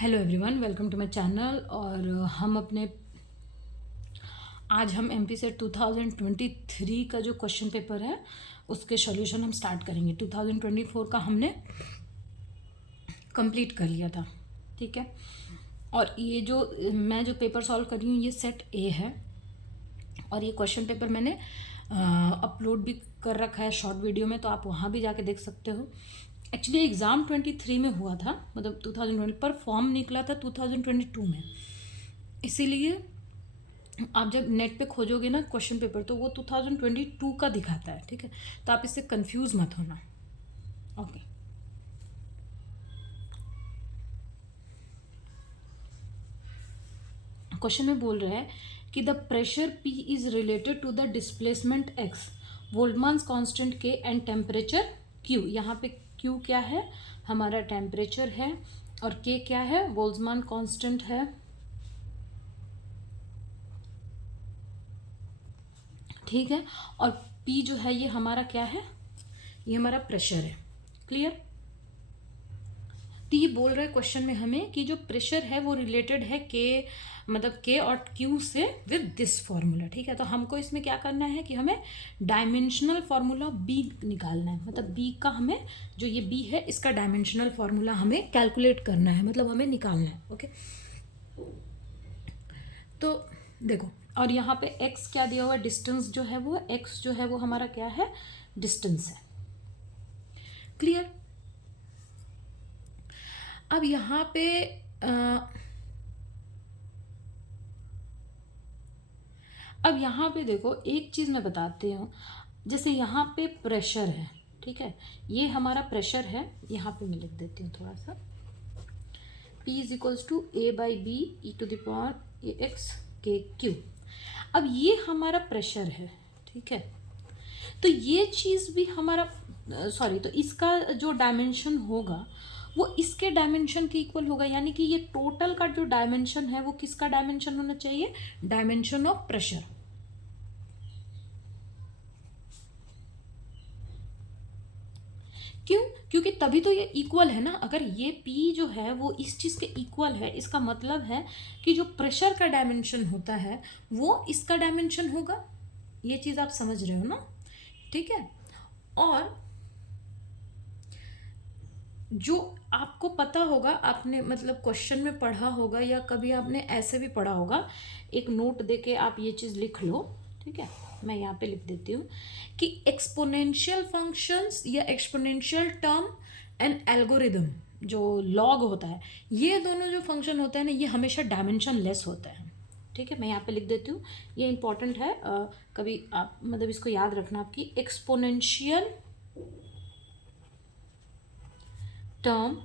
Hello everyone, welcome to my channel. और आज हम एमपी सेट 2023 का जो क्वेश्चन पेपर है उसके सॉल्यूशन हम स्टार्ट करेंगे। 2024 का हमने कंप्लीट कर लिया था, ठीक है। और ये जो मैं जो पेपर सॉल्व कर रही हूँ ये सेट ए है, और ये क्वेश्चन पेपर मैंने अपलोड भी कर रखा है शॉर्ट वीडियो में, तो आप वहाँ भी जाके देख सकते हो। एक्चुअली एग्ज़ाम 23 में हुआ था, मतलब 2020 पर फॉर्म निकला था 2022 में, इसीलिए आप जब नेट पे खोजोगे ना क्वेश्चन पेपर तो वो 2022 का दिखाता है, ठीक है। तो आप इससे कंफ्यूज मत होना, ओके। क्वेश्चन में बोल रहा है कि the pressure p is related to the displacement x, Boltzmann's constant k and temperature q. यहाँ पे क्यू क्या है, हमारा टेम्परेचर है, और के क्या है, बोल्ट्जमान कांस्टेंट है, ठीक है। और पी जो है ये हमारा क्या है, ये हमारा प्रेशर है। क्लियर। तो ये बोल रहा है क्वेश्चन में हमें कि जो प्रेशर है वो रिलेटेड है के, मतलब के और क्यू से विद दिस फॉर्मूला, ठीक है। तो हमको इसमें क्या करना है कि हमें डायमेंशनल फार्मूला बी निकालना है, मतलब बी का हमें जो ये बी है इसका डायमेंशनल फार्मूला हमें कैलकुलेट करना है, मतलब हमें निकालना है, ओके। तो देखो, और यहाँ पे एक्स क्या दिया हुआ है, डिस्टेंस जो है वो एक्स जो है वो हमारा क्या है, डिस्टेंस है। क्लियर। अब यहाँ पे अब यहाँ पे देखो एक चीज़ मैं बताती हूँ। जैसे यहाँ पे प्रेशर है, ठीक है, ये हमारा प्रेशर है। यहाँ पे मैं लिख देती हूँ थोड़ा सा, P is equals to a by b e to the power a x k q. अब ये हमारा प्रेशर है, ठीक है। तो ये चीज़ भी हमारा सॉरी, तो इसका जो डायमेंशन होगा वो इसके डायमेंशन के इक्वल होगा, यानी कि ये टोटल का जो डायमेंशन है वो किसका डायमेंशन होना चाहिए, डायमेंशन ऑफ प्रेशर। क्यों? क्योंकि तभी तो ये इक्वल है ना। अगर ये P जो है वो इस चीज़ के इक्वल है, इसका मतलब है कि जो प्रेशर का डायमेंशन होता है वो इसका डायमेंशन होगा। ये चीज़ आप समझ रहे हो ना, ठीक है। और जो आपको पता होगा, आपने मतलब क्वेश्चन में पढ़ा होगा या कभी आपने ऐसे भी पढ़ा होगा, एक नोट देके आप ये चीज़ लिख लो, ठीक है। मैं यहाँ पे लिख देती हूँ कि एक्सपोनेंशियल फंक्शंस या एक्सपोनेंशियल टर्म एंड एल्गोरिदम जो लॉग होता है, ये दोनों जो फंक्शन होते हैं ना, ये हमेशा डायमेंशन लेस होता है, ठीक है। मैं यहाँ पे लिख देती हूँ, ये इंपॉर्टेंट है। कभी आप मतलब इसको याद रखना, आपकी exponential term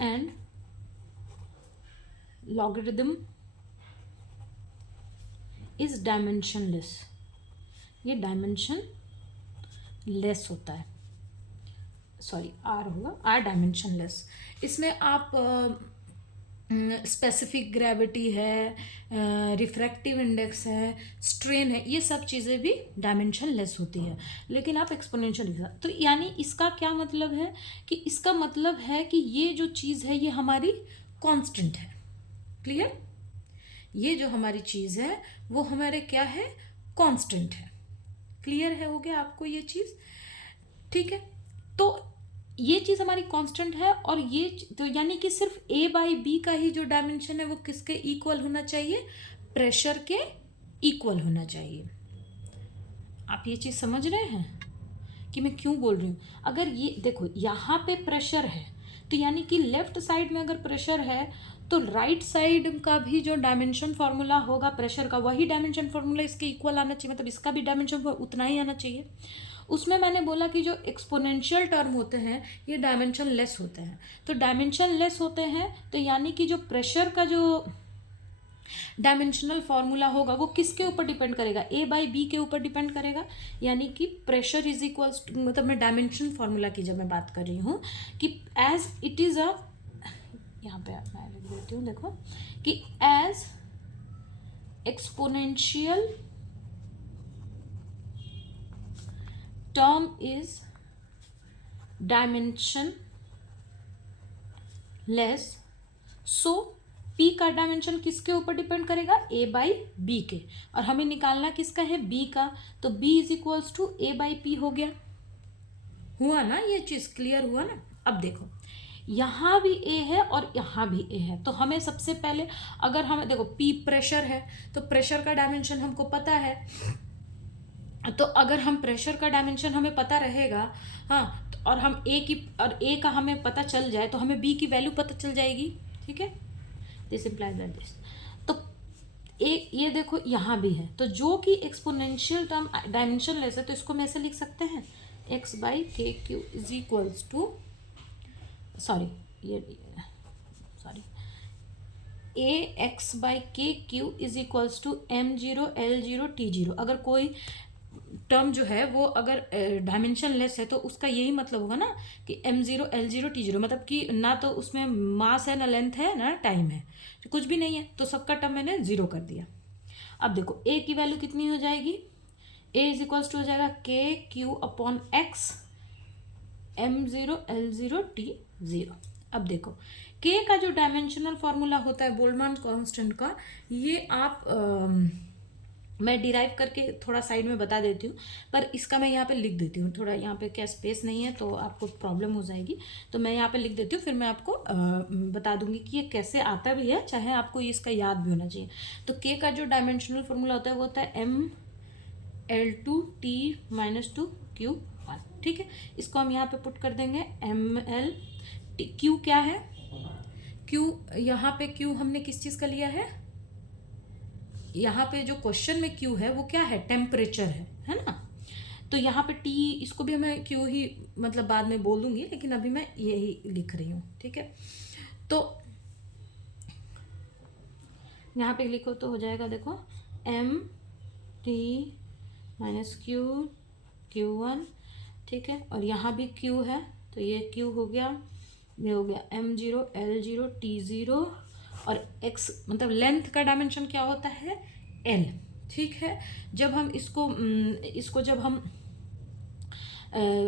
and logarithm is dimensionless। ये डायमेंशन लेस होता है, सॉरी आर होगा, आर डायमेंशन लेस। इसमें आप स्पेसिफिक ग्रेविटी है, रिफ्रैक्टिव इंडेक्स है, स्ट्रेन है, ये सब चीज़ें भी डायमेंशन लेस होती है, लेकिन आप एक्सपोनेंशियल लिखा। तो यानी इसका क्या मतलब है, कि इसका मतलब है कि ये जो चीज़ है ये हमारी कांस्टेंट है। क्लियर। ये जो हमारी चीज़ है वो हमारे क्या है, कांस्टेंट है। क्लियर है, हो गया आपको ये चीज़, ठीक है। तो ये चीज़ हमारी कांस्टेंट है, और ये तो यानी कि सिर्फ ए बाई बी का ही जो डायमेंशन है वो किसके इक्वल होना चाहिए, प्रेशर के इक्वल होना चाहिए। आप ये चीज़ समझ रहे हैं कि मैं क्यों बोल रही हूँ। अगर ये देखो यहाँ पे प्रेशर है, तो यानी कि लेफ्ट साइड में अगर प्रेशर है तो राइट साइड का भी जो डायमेंशन फार्मूला होगा प्रेशर का, वही डायमेंशन फार्मूला इसके इक्वल आना चाहिए, मतलब इसका भी डायमेंशन उतना ही आना चाहिए। उसमें मैंने बोला कि जो एक्सपोनेंशियल टर्म होते हैं ये डायमेंशन लेस होते हैं। तो डायमेंशन लेस होते हैं तो यानी कि जो प्रेशर का जो डायमेंशनल फार्मूला होगा वो किसके ऊपर डिपेंड करेगा, ए बाई बी के ऊपर डिपेंड करेगा। यानी कि प्रेशर इज इक्वल्स, मतलब मैं डायमेंशन फार्मूला की जब मैं बात कर रही हूँ कि एज इट इज़ अ, यहाँ पे मैं लिख देती हूँ, देखो कि as exponential term is dimensionless, so P का डायमेंशन किसके ऊपर डिपेंड करेगा, A बाई बी के, और हमें निकालना किसका है, B का, तो B is equals to A by P हो गया। हुआ ना, ये चीज क्लियर हुआ ना। अब देखो यहाँ भी A है और यहाँ भी A है, तो हमें सबसे पहले अगर हमें देखो P प्रेशर है तो प्रेशर का डायमेंशन हमको पता है, तो अगर हम प्रेशर का डायमेंशन हमें पता रहेगा, हाँ, और हम A का हमें पता चल जाए तो हमें B की वैल्यू पता चल जाएगी। ठीक है, दिस इम्प्लाइज दैट दिस। तो ये देखो यहाँ भी है, तो जो कि एक्सपोनेंशियल टर्म डायमेंशन लेस है तो इसको हम ऐसे लिख सकते हैं, x by k q is equals to, sorry a x by k q is equals to m0 l0 t0। अगर कोई टर्म जो है वो अगर डायमेंशन लेस है तो उसका यही मतलब होगा ना कि m0 l0 t0, मतलब कि ना तो उसमें मास है, ना लेंथ है, ना टाइम है, तो कुछ भी नहीं है, तो सबका टर्म मैंने जीरो कर दिया। अब देखो a की वैल्यू कितनी हो जाएगी, a इज इक्वल्स टू हो जाएगा के Q upon x m0 l0 t0। अब देखो k का जो डायमेंशनल फॉर्मूला होता है बोल्ट्जमान कांस्टेंट का, ये आप मैं डिराइव करके थोड़ा साइड में बता देती हूँ, पर इसका मैं यहाँ पे लिख देती हूँ, थोड़ा यहाँ पे क्या स्पेस नहीं है तो आपको प्रॉब्लम हो जाएगी, तो मैं यहाँ पे लिख देती हूँ, फिर मैं आपको बता दूंगी कि ये कैसे आता भी है, चाहे आपको इसका याद भी होना चाहिए। तो के का जो डायमेंशनल फॉर्मूला होता है वो होता है ml2t-2q1। ठीक है, इसको हम यहाँ पे पुट कर देंगे, ml q क्या है, q यहाँ पे q हमने किस चीज़ का लिया है, यहाँ पे जो क्वेश्चन में Q है वो क्या है, टेम्परेचर है ना। तो यहाँ पे T, इसको भी मैं Q ही मतलब बाद में बोल दूंगी, लेकिन अभी मैं यही लिख रही हूँ। ठीक है, तो यहाँ पे लिखो तो हो जाएगा, देखो m t माइनस q1। ठीक है, और यहाँ भी Q है तो ये Q हो गया, ये हो गया m0 l0 t0, और x मतलब लेंथ का डायमेंशन क्या होता है, l। ठीक है, जब हम इसको जब हम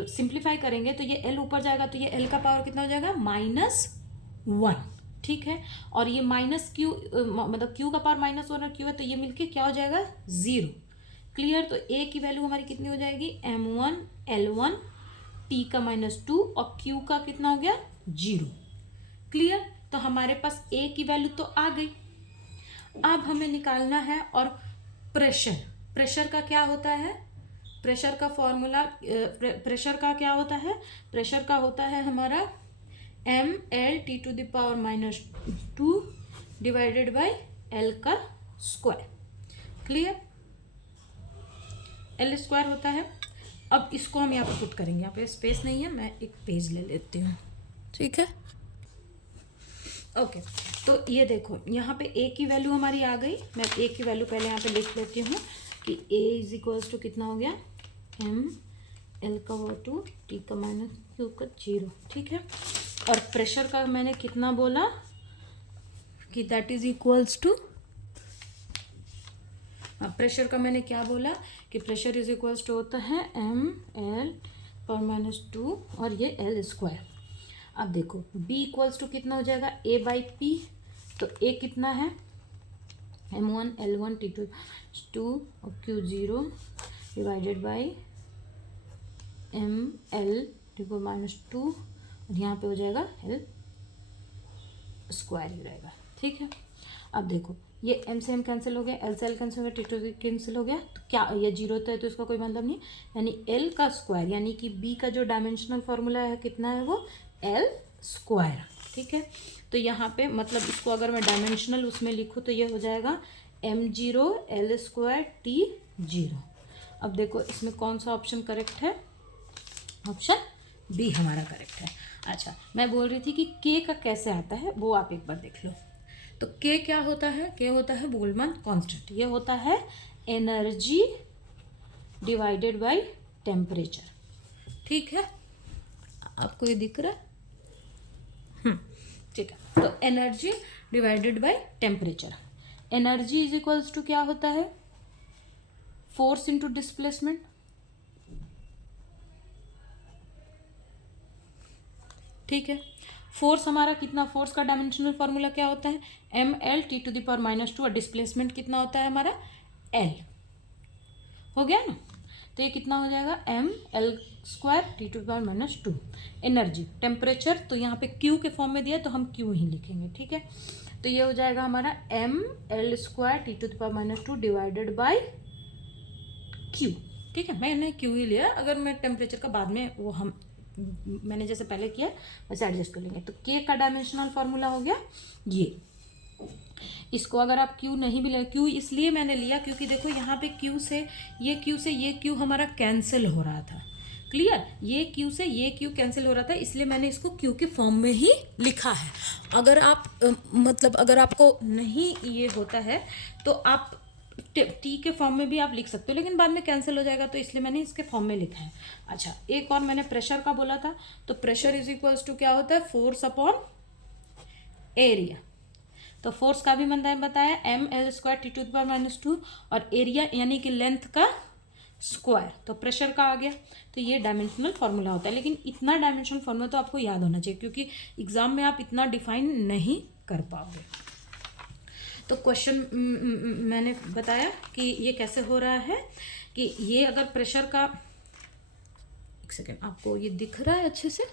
सिंप्लीफाई करेंगे तो ये l ऊपर जाएगा, तो ये l का पावर कितना हो जाएगा, -1। ठीक है, और ये माइनस क्यू मतलब q का पावर -1 और q है, तो ये मिलके क्या हो जाएगा, 0। क्लियर, तो a की वैल्यू हमारी कितनी हो जाएगी, m1 l1 t का -2 और q का कितना हो गया, 0। क्लियर, तो हमारे पास a की वैल्यू तो आ गई। अब हमें निकालना है, और प्रेशर का क्या होता है, प्रेशर का फॉर्मूला, प्रेशर का क्या होता है, प्रेशर का होता है हमारा ml(T⁻²) डिवाइडेड बाय l का स्क्वायर। क्लियर, l स्क्वायर होता है। अब इसको हम यहाँ पे पुट करेंगे, यहाँ पे स्पेस नहीं है, मैं एक पेज ले लेती हूँ। ठीक है, ओके, तो ये देखो यहाँ पे a की वैल्यू हमारी आ गई, मैं a की वैल्यू पहले यहाँ पे लिख लेती हूँ कि a इज इक्वल्स टू कितना हो गया, m l का 2 t का -q का 0। ठीक है, और प्रेशर का मैंने कितना बोला कि that is equals to, pressure का मैंने क्या बोला कि प्रेशर इज इक्वल्स टू होता है m(l)(2) और ये l स्क्वायर। अब देखो b इक्वल्स टू कितना हो जाएगा, a बाई पी, तो a कितना है, m1 l1 t2 और q0 डिवाइडेड बाई ml(2) और यहाँ पे हो जाएगा l स्क्वायर ही रहेगा। ठीक है, अब देखो ये m से m कैंसिल हो गया, l से l कैंसिल हो गया, t2 कैंसिल हो गया, तो क्या ये 0 तो है, तो इसका कोई मतलब नहीं, यानी l का स्क्वायर, यानी कि b का जो डायमेंशनल फॉर्मूला है कितना है, वो l स्क्वायर। ठीक है, तो यहाँ पे मतलब इसको अगर मैं डायमेंशनल उसमें लिखूँ तो ये हो जाएगा m0 l² t0। अब देखो इसमें कौन सा ऑप्शन करेक्ट है, ऑप्शन बी हमारा करेक्ट है। अच्छा, मैं बोल रही थी कि k का कैसे आता है वो आप एक बार देख लो। तो k क्या होता है, k होता है बोल्ट्जमान कांस्टेंट, ये होता है एनर्जी डिवाइडेड बाय टेम्परेचर। ठीक है, आपको ये दिख रहा है, ठीक है, तो energy divided by temperature, energy is equals to क्या होता है, फोर्स इनटू डिस्प्लेसमेंट। ठीक है, फोर्स हमारा कितना, फोर्स का डायमेंशनल फॉर्मूला क्या होता है, mL T⁻², और डिस्प्लेसमेंट कितना होता है हमारा, L। हो गया ना, तो ये कितना हो जाएगा, mL²T⁻²। एनर्जी, टेम्परेचर तो यहाँ पे Q के फॉर्म में दिया तो हम Q ही लिखेंगे, ठीक है। तो ये हो जाएगा हमारा mL²T⁻² डिवाइडेड बाय Q, ठीक है। मैंने Q ही लिया, अगर मैं टेम्परेचर का बाद में वो मैंने जैसे पहले किया वैसे एडजस्ट कर लेंगे। तो K का डायमेंशनल फॉर्मूला हो गया ये। इसको अगर आप Q नहीं भी ले, Q इसलिए मैंने लिया क्योंकि देखो यहाँ पे Q से ये Q हमारा कैंसिल हो रहा था, क्लियर, ये Q से ये Q कैंसिल हो रहा था, इसलिए मैंने इसको Q के फॉर्म में ही लिखा है। अगर आप मतलब अगर आपको नहीं ये होता है तो आप टी के फॉर्म में भी आप लिख सकते हो, लेकिन बाद में कैंसिल हो जाएगा, तो इसलिए मैंने इसके फॉर्म में लिखा है। अच्छा, एक और मैंने प्रेशर का बोला था, तो प्रेशर इज इक्वल्स टू क्या होता है, फोर्स अपॉन एरिया। तो फोर्स का भी मैंने बताया mL²T⁻², और एरिया यानी कि लेंथ का स्क्वायर, तो प्रेशर का आ गया। तो ये डायमेंशनल फार्मूला होता है, लेकिन इतना डायमेंशनल फार्मूला तो आपको याद होना चाहिए, क्योंकि एग्जाम में आप इतना डिफाइन नहीं कर पाओगे। तो क्वेश्चन मैंने बताया कि ये कैसे हो रहा है, कि ये अगर प्रेशर का, एक सेकेंड, आपको ये दिख रहा है अच्छे से,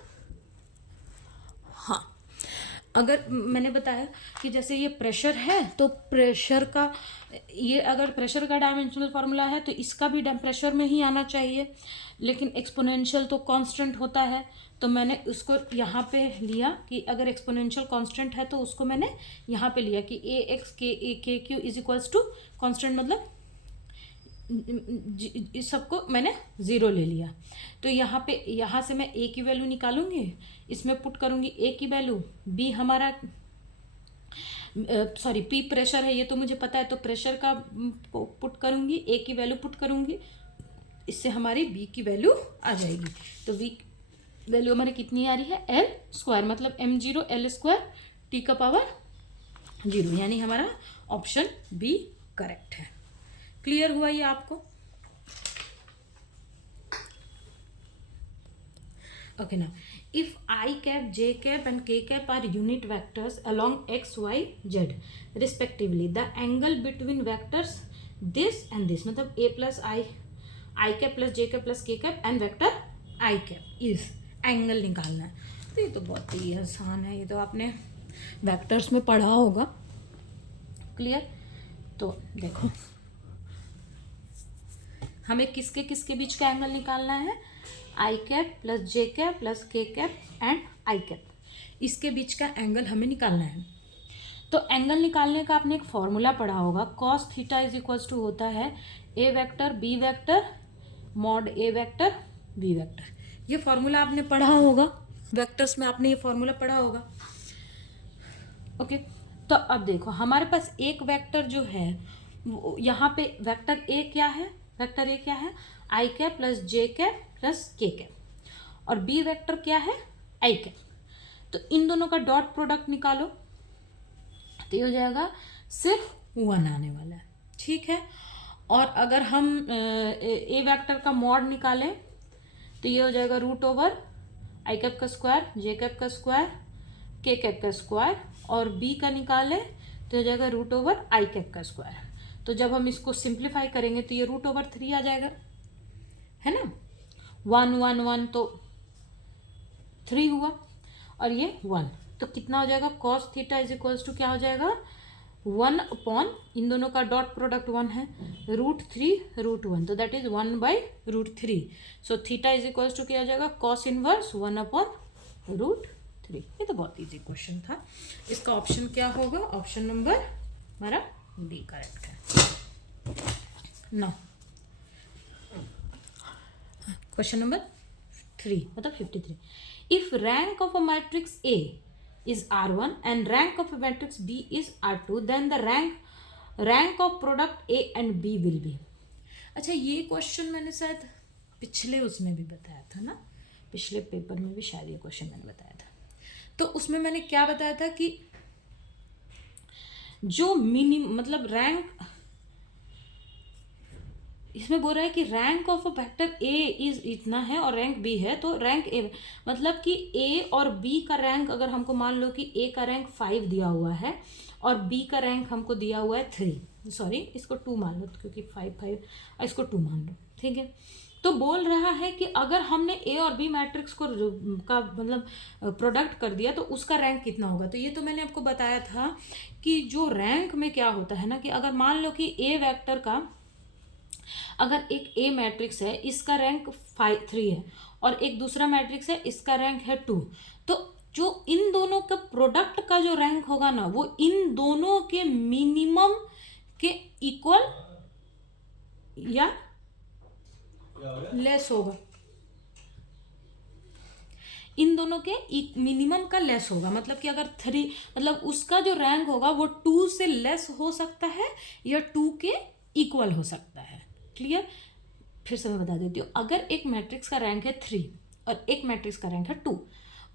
हाँ, अगर मैंने बताया कि जैसे ये प्रेशर है, तो प्रेशर का ये अगर प्रेशर का डायमेंशनल फार्मूला है तो इसका भी प्रेशर में ही आना चाहिए, लेकिन एक्सपोनेंशियल तो कांस्टेंट होता है, तो मैंने उसको यहाँ पे लिया कि अगर एक्सपोनेंशियल कांस्टेंट है तो उसको मैंने यहाँ पे लिया कि AX k q is equals to constant, मतलब इस सबको मैंने ज़ीरो ले लिया। तो यहाँ पे यहाँ से मैं A की वैल्यू निकालूंगी, इसमें पुट करूँगी A की वैल्यू, B हमारा सॉरी P प्रेशर है, ये तो मुझे पता है, तो प्रेशर का पुट करूँगी, A की वैल्यू पुट करूँगी, इससे हमारी B की वैल्यू आ जाएगी। तो V वैल्यू हमारी कितनी आ रही है, L², मतलब m0 L²T⁻0, यानी हमारा ऑप्शन B करेक्ट है। क्लियर हुआ ये आपको? Okay, now if I cap, J cap and K cap are unit vectors along x, y, z respectively, the angle between vectors this and this, मतलब a plus I cap plus J cap plus K cap and vector I cap is angle निकालना है। तो ये तो बहुत ही आसान है, ये तो आपने वेक्टर्स में पढ़ा होगा, क्लियर। तो देखो हमें किसके किसके बीच का एंगल निकालना है, आई कैप प्लस जे कैप प्लस के कैप एंड आई कैप, इसके बीच का एंगल हमें निकालना है। तो एंगल निकालने का आपने एक फॉर्मूला पढ़ा होगा, cos theta is equals to होता है A vector B vector mod A vector B vector. ये फॉर्मूला आपने पढ़ा होगा, वेक्टर्स में आपने ये फॉर्मूला पढ़ा होगा, ओके। तो अब देखो हमारे पास एक वेक्टर जो है, यहाँ पे वेक्टर ए क्या है, वेक्टर ए क्या है, आई कैप प्लस जे कैप प्लस के कैप, और बी वेक्टर क्या है, आई कैप। तो इन दोनों का डॉट प्रोडक्ट निकालो, तो ये हो जाएगा सिर्फ 1 आने वाला है, ठीक है। और अगर हम ए वेक्टर का मॉड निकालें तो ये हो जाएगा √ओवर आई कैप का स्क्वायर, जे कैप का स्क्वायर, के कैप का स्क्वायर, और बी का निकालें तो हो जाएगा √ओवर आई कैप का स्क्वायर। तो जब हम इसको सिंप्लीफाई करेंगे तो ये √3 आ जाएगा, है ना, 1 1 1 तो 3 हुआ, और ये 1, तो कितना हो जाएगा, cos theta is equals to क्या हो जाएगा, 1 अपॉन, इन दोनों का डॉट प्रोडक्ट 1 है, √3 √1, तो that is 1/√3। So theta is equals to क्या हो जाएगा, कॉस इनवर्स 1 अपॉन √3। ये तो बहुत इजी क्वेश्चन था, इसका ऑप्शन क्या होगा, ऑप्शन नंबर हमारा डी करेक्ट है। नो, क्वेश्चन नंबर 3 मतलब 53, if rank of a matrix A is R1 and rank of a matrix B is R2, then the rank of product A and B will be। अच्छा, ये question मैंने शायद पिछले उसमें भी बताया था ना, पिछले पेपर में भी शायद ये क्वेश्चन मैंने बताया था। तो उसमें मैंने क्या बताया था कि जो मिनिमम मतलब रैंक इसमें बोल रहा है कि rank of a vector A is इतना है और रैंक बी है, तो रैंक ए मतलब कि ए और बी का रैंक, अगर हमको मान लो कि ए का रैंक 5 दिया हुआ है और बी का रैंक हमको दिया हुआ है 3, सॉरी इसको 2 मान लो क्योंकि 5 इसको 2 मान लो, ठीक है। तो बोल रहा है कि अगर हमने ए और बी मैट्रिक्स को का मतलब प्रोडक्ट कर दिया तो उसका रैंक कितना होगा। तो ये तो मैंने आपको बताया था कि जो रैंक में क्या होता है ना, कि अगर मान लो कि ए वेक्टर का, अगर एक ए मैट्रिक्स है इसका रैंक 3 है और एक दूसरा मैट्रिक्स है इसका रैंक है 2, तो जो इन दोनों का प्रोडक्ट का जो रैंक होगा ना वो इन दोनों के मिनिमम के इक्वल या लेस होगा, इन दोनों के मिनिमम का लेस होगा। मतलब कि अगर 3 मतलब उसका जो रैंक होगा वो 2 से लेस हो सकता है या 2 के इक्वल हो सकता है। क्लियर? फिर से मैं बता देती हूँ, अगर एक मैट्रिक्स का रैंक है 3 और एक मैट्रिक्स का रैंक है 2,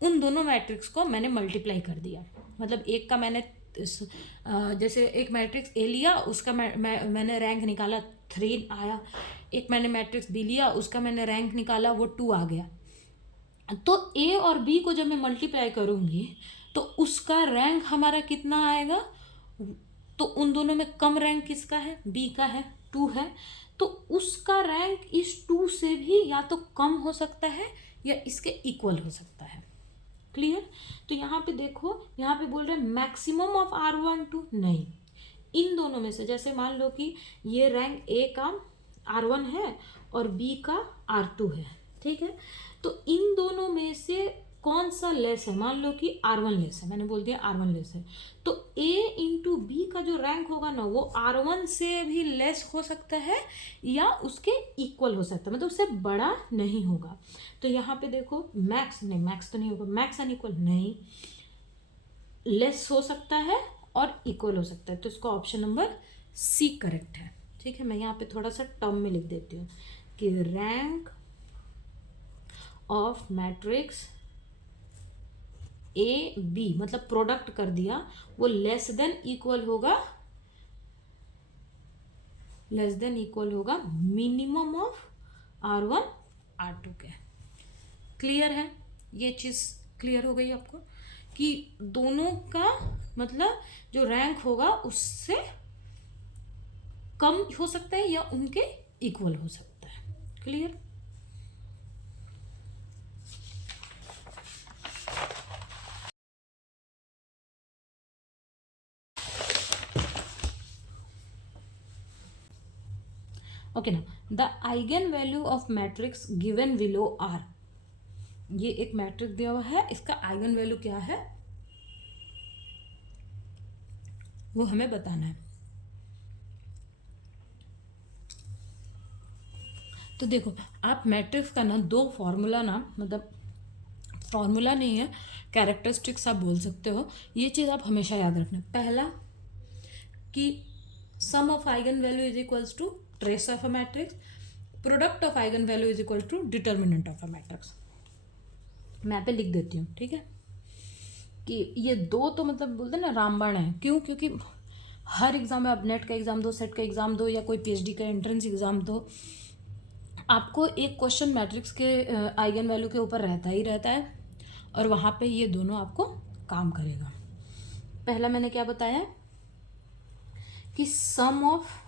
उन दोनों मैट्रिक्स को मैंने मल्टीप्लाई कर दिया। मतलब एक का मैंने जैसे एक मैट्रिक्स ए लिया, उसका मैंने रैंक निकाला 3 आया, एक मैंने मैट्रिक्स बी लिया, उसका मैंने रैंक निकाला वो 2 आ गया। तो ए और बी को जब मैं मल्टीप्लाई करूँगी तो उसका रैंक हमारा कितना आएगा, तो उन दोनों में कम रैंक किसका है, बी का है, 2 है, तो उसका रैंक इस 2 से भी या तो कम हो सकता है या इसके इक्वल हो सकता है। क्लियर? तो यहाँ पे देखो, यहाँ पे बोल रहे हैं मैक्सिमम ऑफ R12, नहीं, इन दोनों में से, जैसे मान लो कि ये रैंक ए का R1 है और बी का R2 है, ठीक है, तो इन दोनों में से कौन सा लेस है, मान लो कि R1 लेस है, मैंने बोल दिया R1 लेस है, तो A इंटू बी का जो रैंक होगा ना वो R1 से भी लेस हो सकता है या उसके इक्वल हो सकता है, मतलब उससे बड़ा नहीं होगा। तो यहाँ पे देखो मैक्स, नहीं मैक्स तो नहीं होगा, मैक्स एंड इक्वल नहीं, लेस हो सकता है और इक्वल हो सकता है, तो इसका ऑप्शन नंबर सी करेक्ट है। ठीक है, मैं यहाँ पे थोड़ा सा टर्म में लिख देती हूँ कि rank of matrix A B, मतलब प्रोडक्ट कर दिया, वो लेस देन इक्वल होगा, लेस देन इक्वल होगा मिनिमम ऑफ R1 R2 के। क्लियर है? ये चीज़ क्लियर हो गई आपको कि दोनों का मतलब जो रैंक होगा उससे कम हो सकता है या उनके इक्वल हो सकता है। क्लियर? ओके ना, the eigen value of matrix given below are, ये एक मैट्रिक्स दिया हुआ है, इसका आइगन वैल्यू क्या है वो हमें बताना है। तो देखो आप मैट्रिक्स का ना दो फॉर्मूला ना, मतलब फॉर्मूला नहीं है, कैरेक्टरिस्टिक्स आप बोल सकते हो, ये चीज़ आप हमेशा याद रखना। पहला कि sum of eigen value is equals to trace of a matrix, product of eigen value is equal to determinant of a matrix. मैं यहाँ पे लिख देती हूँ, ठीक है, कि ये दो तो मतलब बोलते हैं ना रामबाण है। क्यों? क्योंकि हर एग्जाम में आप नेट का एग्ज़ाम दो, सेट का एग्ज़ाम दो या कोई पीएचडी का एंट्रेंस एग्ज़ाम दो, आपको एक क्वेश्चन मैट्रिक्स के आइगन वैल्यू के ऊपर रहता ही रहता है और वहाँ पे ये दोनों आपको काम करेगा। पहला मैंने क्या बताया कि sum of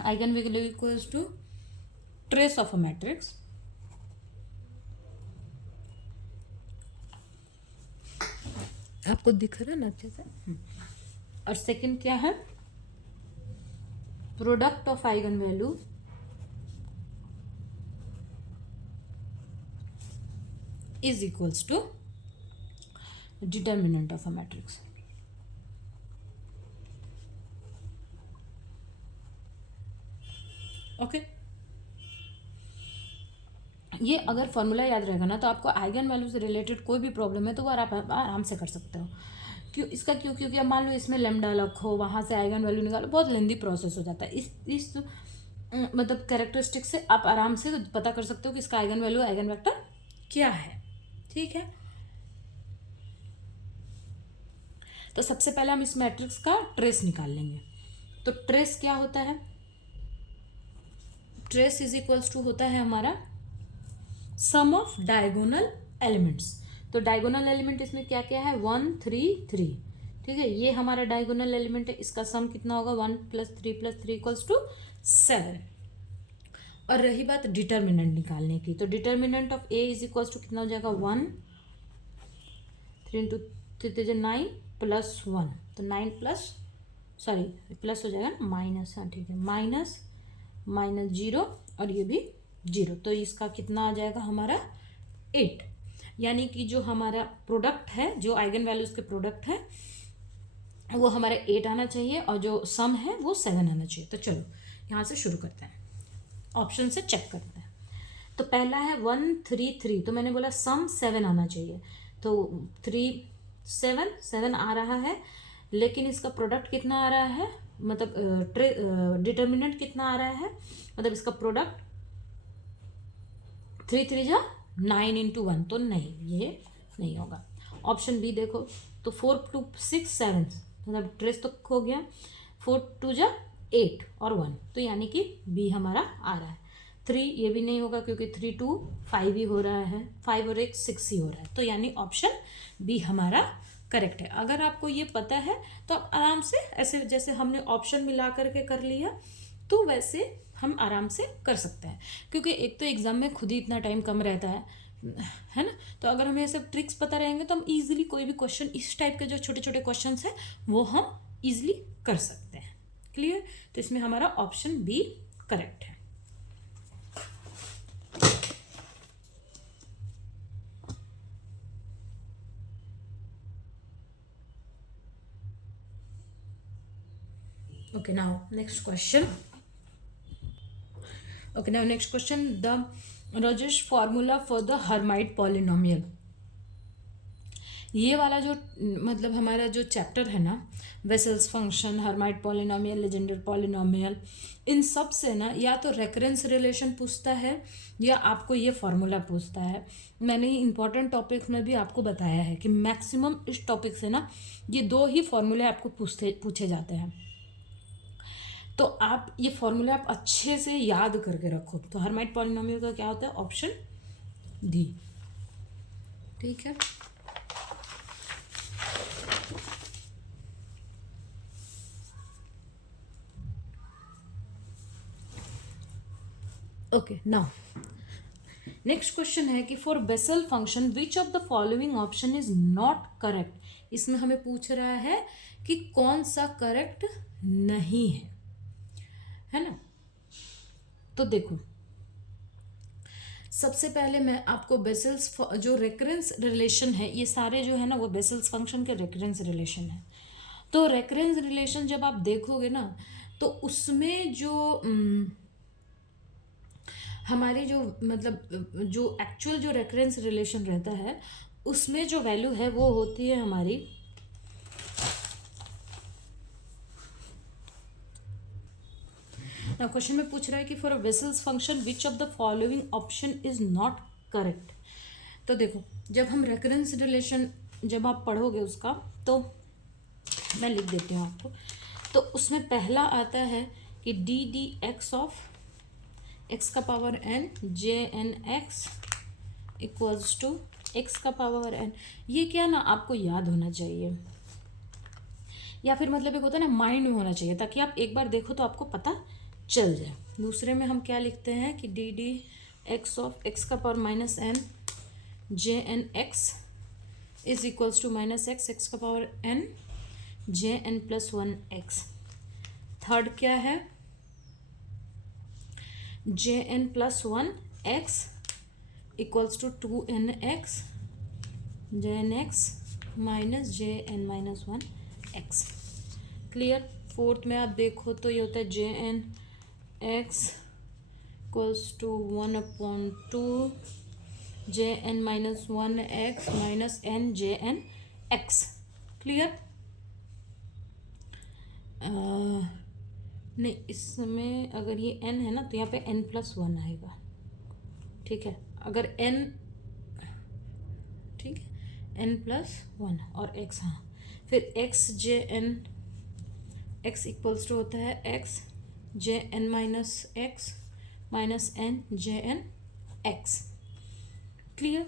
eigen value equals to trace of a matrix, आपको दिख रहा है ना अच्छे से। और सेकंड क्या है, product of eigen value is equals to determinant of a matrix. Okay, ये अगर फॉर्मूला याद रहेगा ना तो आपको आइगन वैल्यू से रिलेटेड कोई भी प्रॉब्लम है तो वो आप आराम से कर सकते हो। क्यों? क्योंकि अब मान लो इसमें लेमडा रखो, वहाँ से आइगन वैल्यू निकालो, बहुत लेंदी प्रोसेस हो जाता है। इस मतलब कैरेक्टरिस्टिक से आप आराम से पता कर सकते हो कि इसका आइगन वैल्यू आइगन वेक्टर क्या है। ठीक है, तो सबसे पहले हम इस मैट्रिक्स का ट्रेस निकाल लेंगे। तो ट्रेस क्या होता है, ट्रेस इज इक्वल्स टू होता है हमारा सम ऑफ डायगोनल एलिमेंट्स। तो डायगोनल एलिमेंट इसमें क्या क्या है, 1 3 3, ठीक है, ये हमारा डायगोनल एलिमेंट है, इसका सम कितना होगा 1 + 3 इक्वल्स टू 7। और रही बात डिटर्मिनेंट निकालने की, तो determinant of A is equals to कितना हो जाएगा 1, 3 × 3 = 9 + 1, तो 9 प्लस सॉरी प्लस हो जाएगा ना माइनस, हाँ ठीक है, माइनस 0 और ये भी 0, तो इसका कितना आ जाएगा हमारा 8। यानी कि जो हमारा प्रोडक्ट है, जो आइगन वैल्यूज के प्रोडक्ट है वो हमारा 8 आना चाहिए और जो सम है वो 7 आना चाहिए। तो चलो यहाँ से शुरू करते हैं, ऑप्शन से चेक करते हैं। तो पहला है 1 3 3, तो मैंने बोला सम 7 आना चाहिए, तो 3 7 आ रहा है, लेकिन इसका प्रोडक्ट कितना आ रहा है, मतलब डिटर्मिनेंट कितना आ रहा है, मतलब इसका प्रोडक्ट 3 3 जा 9 × 1, तो नहीं, ये नहीं होगा। ऑप्शन बी देखो, तो 4 2 6 7, मतलब ट्रेस तो खो गया, 4 2 जा 8 और 1, तो यानी कि बी हमारा आ रहा है। 3 ये भी नहीं होगा क्योंकि 3 2 5 ही हो रहा है, 5 और 1 6 ही हो रहा है, तो यानी ऑप्शन बी हमारा करेक्ट है। अगर आपको ये पता है तो आप आराम से ऐसे जैसे हमने ऑप्शन मिला करके कर लिया, तो वैसे हम आराम से कर सकते हैं, क्योंकि एक तो एग्ज़ाम में खुद ही इतना टाइम कम रहता है ना, तो अगर हमें सब ट्रिक्स पता रहेंगे तो हम इजीली कोई भी क्वेश्चन, इस टाइप के जो छोटे छोटे क्वेश्चंस हैं वो हम इजीली कर सकते हैं। क्लियर, तो इसमें हमारा ऑप्शन बी करेक्ट है। Okay, now next question. Okay, now next question, the Rajesh formula for the Hermite polynomial. ये वाला जो मतलब हमारा जो चैप्टर है ना, Bessel's function, Hermite polynomial, Legendre polynomial, इन सब से ना या तो रेकरेंस रिलेशन पूछता है या आपको ये फार्मूला पूछता है। मैंने इंपॉर्टेंट टॉपिक में भी आपको बताया है कि मैक्सिमम इस टॉपिक से ना ये 2 ही फार्मूले आपको पूछे जाते हैं, तो आप ये फॉर्मूला आप अच्छे से याद करके रखो। तो हर्माइट पॉलिनोमियल का क्या होता है, ऑप्शन डी, ठीक है। ओके, नाउ नेक्स्ट क्वेश्चन है कि for Bessel function which of the following option is not correct. इसमें हमें पूछ रहा है कि कौन सा करेक्ट नहीं है ना। तो देखो, सबसे पहले मैं आपको बेसल्स जो रेकरेंस रिलेशन है, ये सारे जो है ना वो बेसल्स फंक्शन के रेकरेंस रिलेशन है। तो रेकरेंस रिलेशन जब आप देखोगे ना, तो उसमें जो हमारी जो मतलब जो एक्चुअल जो रेकरेंस रिलेशन रहता है, उसमें जो वैल्यू है वो होती है हमारी ना। क्वेश्चन में पूछ रहा है कि for a vessels function which of the following option is not correct. तो देखो, जब हम रेकरेंस रिलेशन जब आप पढ़ोगे उसका, तो मैं लिख देती हूँ आपको। तो उसमें पहला आता है कि d d x of x का power n J n x equals to x का पावर एन। ये क्या ना आपको याद होना चाहिए, या फिर मतलब एक होता है ना माइंड में होना चाहिए, ताकि आप एक बार देखो तो आपको पता चल जाए। दूसरे में हम क्या लिखते हैं कि d d x of x का power minus n J n x is equals to minus x x का power n J n plus 1 x. Third क्या है, J n plus 1 x equals to 2n x J n x minus J n minus 1 x. Clear. Fourth में आप देखो तो ये होता है J n x equals to 1/2 J n minus 1 x minus n J n x. Clear. नहीं, इसमें अगर ये n है ना तो यहाँ पे n+1 आएगा, ठीक है। अगर n, ठीक है, n+1 और x, हाँ फिर x J n x equals to होता है x J n minus n J n x. Clear.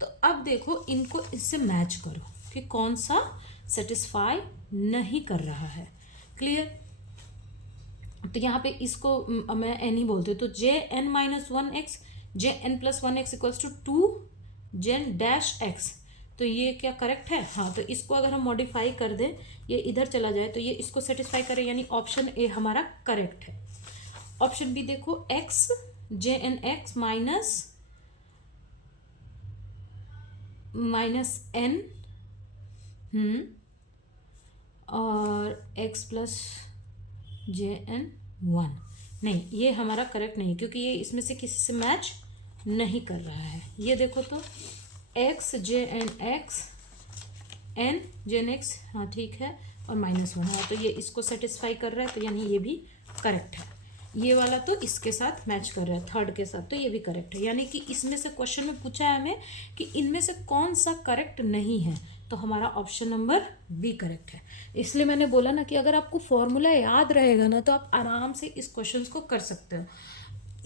तो अब देखो इनको इससे मैच करो कि कौन सा सेटिस्फाई नहीं कर रहा है। क्लियर। तो यहाँ पे इसको मैं एन ही बोलती हूँ, तो J n minus one x J n plus one x equals to two J n dash x. तो ये क्या करेक्ट है? हाँ। तो इसको अगर हम मॉडिफाई कर दें, ये इधर चला जाए तो ये इसको सेटिस्फाई करे, यानी ऑप्शन ए हमारा करेक्ट है। ऑप्शन बी देखो, x J n x minus n और x plus J n one. नहीं, ये हमारा करेक्ट नहीं, क्योंकि ये इसमें से किसी से मैच नहीं कर रहा है। ये देखो तो x J n x n J n x, हाँ ठीक है, और माइनस वन है, तो ये इसको सेटिस्फाई कर रहा है, तो यानी ये भी करेक्ट है। ये वाला तो इसके साथ मैच कर रहा है, थर्ड के साथ, तो ये भी करेक्ट है। यानी कि इसमें से क्वेश्चन में पूछा है हमें कि इनमें से कौन सा करेक्ट नहीं है, तो हमारा ऑप्शन नंबर बी करेक्ट है। इसलिए मैंने बोला ना कि अगर आपको फॉर्मूला याद रहेगा ना तो आप आराम से इस क्वेश्चन को कर सकते हो।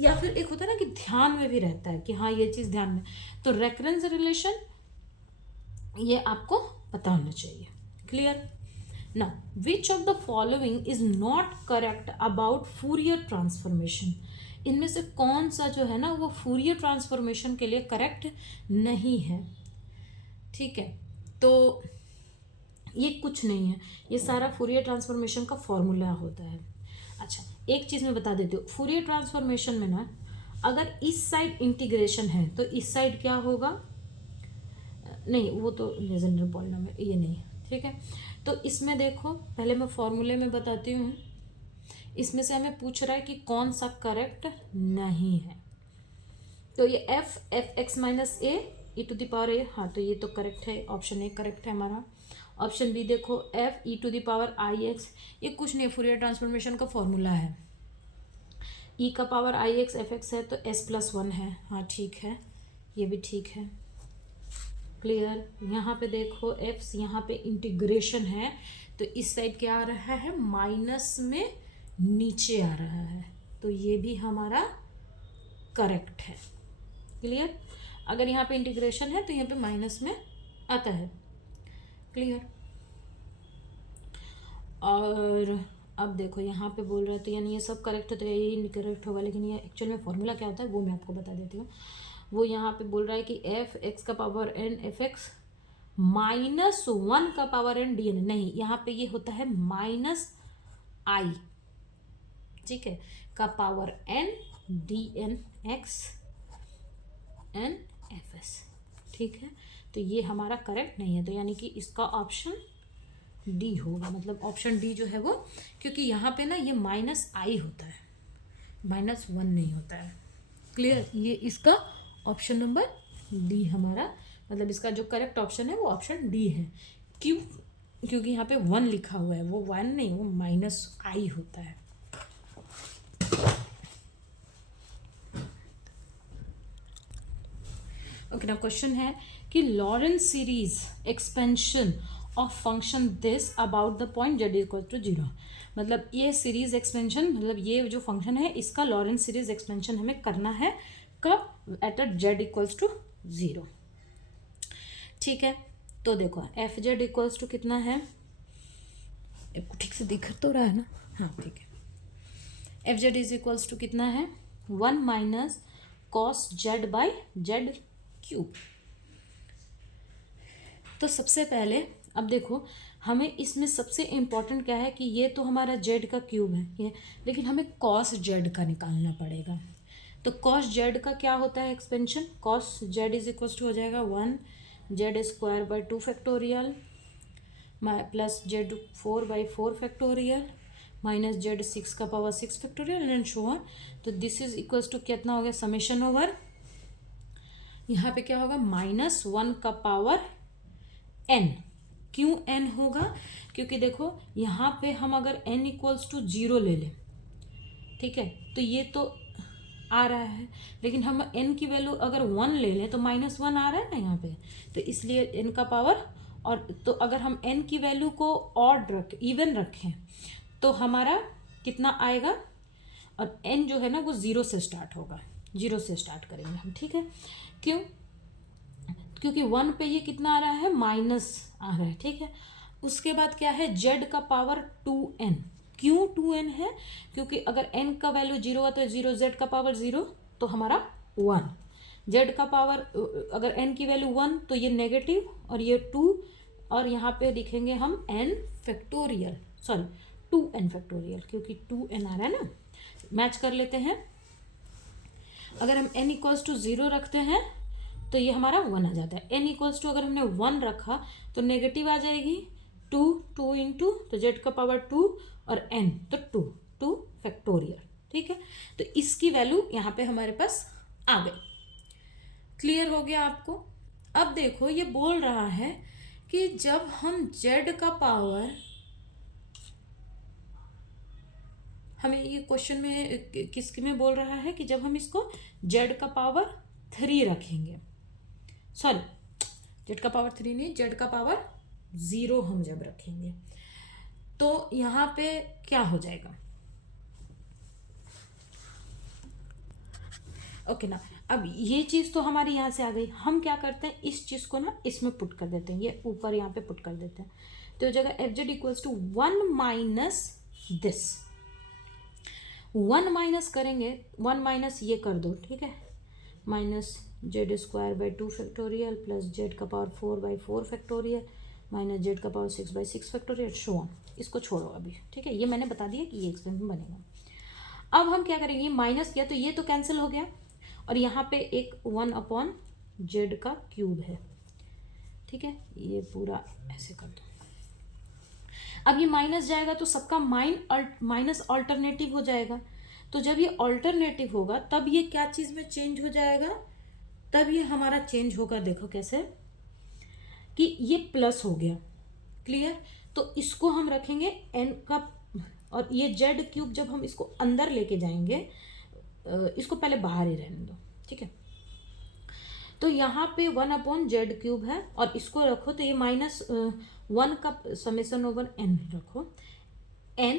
या फिर एक होता है ना कि ध्यान में भी रहता है कि हाँ ये चीज़ ध्यान में, तो रेफरेंस रिलेशन ये आपको पता होना चाहिए। Clear. Now, which of the following is not correct about Fourier transformation? इनमें से कौन सा जो है ना वो Fourier transformation के लिए करेक्ट नहीं है। ठीक है, तो ये कुछ नहीं है, ये सारा Fourier transformation का फॉर्मूला होता है। अच्छा, एक चीज़ मैं बता देती हूँ, Fourier transformation में ना अगर इस साइड इंटीग्रेशन है तो इस साइड क्या होगा, नहीं वो तो लेजेंडर पॉलिनॉमियल, ये नहीं। ठीक है, तो इसमें देखो पहले मैं फॉर्मूले में बताती हूँ, इसमें से हमें पूछ रहा है कि कौन सा करेक्ट नहीं है। तो ये f x minus a e to the power a, हाँ तो ये तो करेक्ट है, ऑप्शन ए करेक्ट है हमारा। ऑप्शन बी देखो, f e to the power i x, ये कुछ नहीं, फूरियर ट्रांसफॉर्मेशन का फॉर्मूला है। ई का power i x F x है तो एस प्लस वन है, हाँ ठीक है, ये भी ठीक है। क्लियर। यहाँ पे देखो एफ, यहाँ पे इंटीग्रेशन है तो इस साइड क्या आ रहा है, माइनस में नीचे आ रहा है, तो ये भी हमारा करेक्ट है। क्लियर। अगर यहाँ पे इंटीग्रेशन है तो यहाँ पे माइनस में आता है। क्लियर। और अब देखो यहाँ पे बोल रहा है तो यानी ये सब करेक्ट है, तो ये इनकरेक्ट होगा, लेकिन ये एक्चुअल में फॉर्मूला क्या होता है वो मैं आपको बता देती हूँ। वो यहाँ पे बोल रहा है कि एफ एक्स का power n f x minus one का पावर एन डी एन, नहीं यहाँ पे ये होता है माइनस आई, ठीक है, का power n d n x n f s. ठीक है, तो ये हमारा करेक्ट नहीं है, तो यानी कि इसका ऑप्शन डी होगा, मतलब ऑप्शन डी जो है वो, क्योंकि यहाँ पे ना ये माइनस आई होता है, माइनस वन नहीं होता है। क्लियर। ये इसका ऑप्शन नंबर डी हमारा, मतलब इसका जो करेक्ट ऑप्शन है वो ऑप्शन डी है। क्यों? क्योंकि यहाँ पे वन लिखा हुआ है, वो वन नहीं, वो माइनस आई होता है। ओके, ना क्वेश्चन है कि Laurent series expansion of function this about the point z equal to zero, मतलब ये सीरीज एक्सपेंशन, मतलब ये जो फंक्शन है इसका लॉरेंस सीरीज एक्सपेंशन हमें करना है कब, at z equals to zero. ठीक है, तो देखो एफ जेड इक्वल्स टू कितना है, आपको ठीक से दिख तो रहा है ना, हाँ ठीक है, f z is equals to कितना है, one minus cos z by z cube. तो सबसे पहले अब देखो हमें इसमें सबसे इम्पॉर्टेंट क्या है कि ये तो हमारा जेड का क्यूब है ये, लेकिन हमें कॉस जेड का निकालना पड़ेगा। तो कॉस जेड का क्या होता है expansion, cos z is equal to हो जाएगा one z square by two factorial plus z four by four factorial minus z six का power six factorial and so on. तो दिस इज इक्वल्स टू कितना हो गया, summation over, यहाँ पे क्या होगा, माइनस वन का पावर एन। क्यों एन होगा, क्योंकि देखो यहाँ पे हम अगर एन इक्वल्स टू जीरो ले लें, ठीक है, तो ये तो आ रहा है, लेकिन हम एन की वैल्यू अगर वन ले लें तो माइनस वन आ रहा है ना यहाँ पे, तो इसलिए एन का पावर और तो अगर हम n की वैल्यू को ऑड इवन रखें तो हमारा कितना आएगा, और n जो है ना वो 0 से स्टार्ट होगा, 0 से स्टार्ट करेंगे हम, ठीक है। क्यों? क्योंकि 1 पे ये कितना आ रहा है, माइनस आ रहा है, ठीक है। उसके बाद क्या है, z का पावर 2n। क्यों 2n है? क्योंकि अगर n का वैल्यू 0 है तो 0, z का पावर 0 तो हमारा 1, z का पावर अगर n की वैल्यू 1 तो ये नेगेटिव और ये 2, और यहाँ पे लिखेंगे हम n factorial, sorry 2n factorial, क्योंकि 2n आ रहा है ना। मैच कर लेते हैं। अगर हम n इक्वल्स टू 0 रखते हैं तो ये हमारा 1 आ जाता है। n इक्वल्स टू अगर हमने 1 रखा तो नेगेटिव आ जाएगी 2 इंटू तो z का पावर 2 और n तो 2 फैक्टोरियल, ठीक है। तो इसकी वैल्यू यहाँ पे हमारे पास आ गई। क्लियर हो गया आपको? अब देखो ये बोल रहा है कि जब हम z का पावर, हमें ये क्वेश्चन में किसके में बोल रहा है कि जब हम इसको z का पावर 3 रखेंगे, सॉरी z का पावर 3 नहीं, z का पावर 0 हम जब रखेंगे तो यहाँ पे क्या हो जाएगा, ओके ना। अब ये चीज़ तो हमारी यहाँ से आ गई। हम क्या करते हैं, इस चीज़ को ना इसमें पुट कर देते हैं, ये ऊपर यहाँ पे पुट कर देते हैं। तो जगह f z equals to 1 minus this, 1 minus करेंगे, 1 माइनस ये कर दो, ठीक है, minus z square by 2 factorial plus z का power 4 by 4 factorial minus z का power 6 by 6 factorial, so on. इसको छोड़ो अभी, ठीक है, ये मैंने बता दिया कि ये एक्सपेरिमेंट बनेगा। अब हम क्या करेंगे, माइनस किया तो ये तो कैंसिल हो गया, और यहाँ पे एक 1 अपॉन जेड का क्यूब है, ठीक है, ये पूरा ऐसे कर दो। अब ये माइनस जाएगा तो सबका माइनस ऑल्टरनेटिव हो जाएगा। तो जब ये ऑल्टरनेटिव होगा तब ये क्या चीज़ में चेंज हो जाएगा, तब ये हमारा चेंज होगा, देखो कैसे, कि ये प्लस हो गया। क्लियर? तो इसको हम रखेंगे n का, और ये जेड क्यूब जब हम इसको अंदर लेके जाएंगे, इसको पहले बाहर ही रहने दो, ठीक है। तो यहाँ पे 1 अपॉन जेड क्यूब है, और इसको रखो तो ये -1 का समेसन ओवर n रखो, n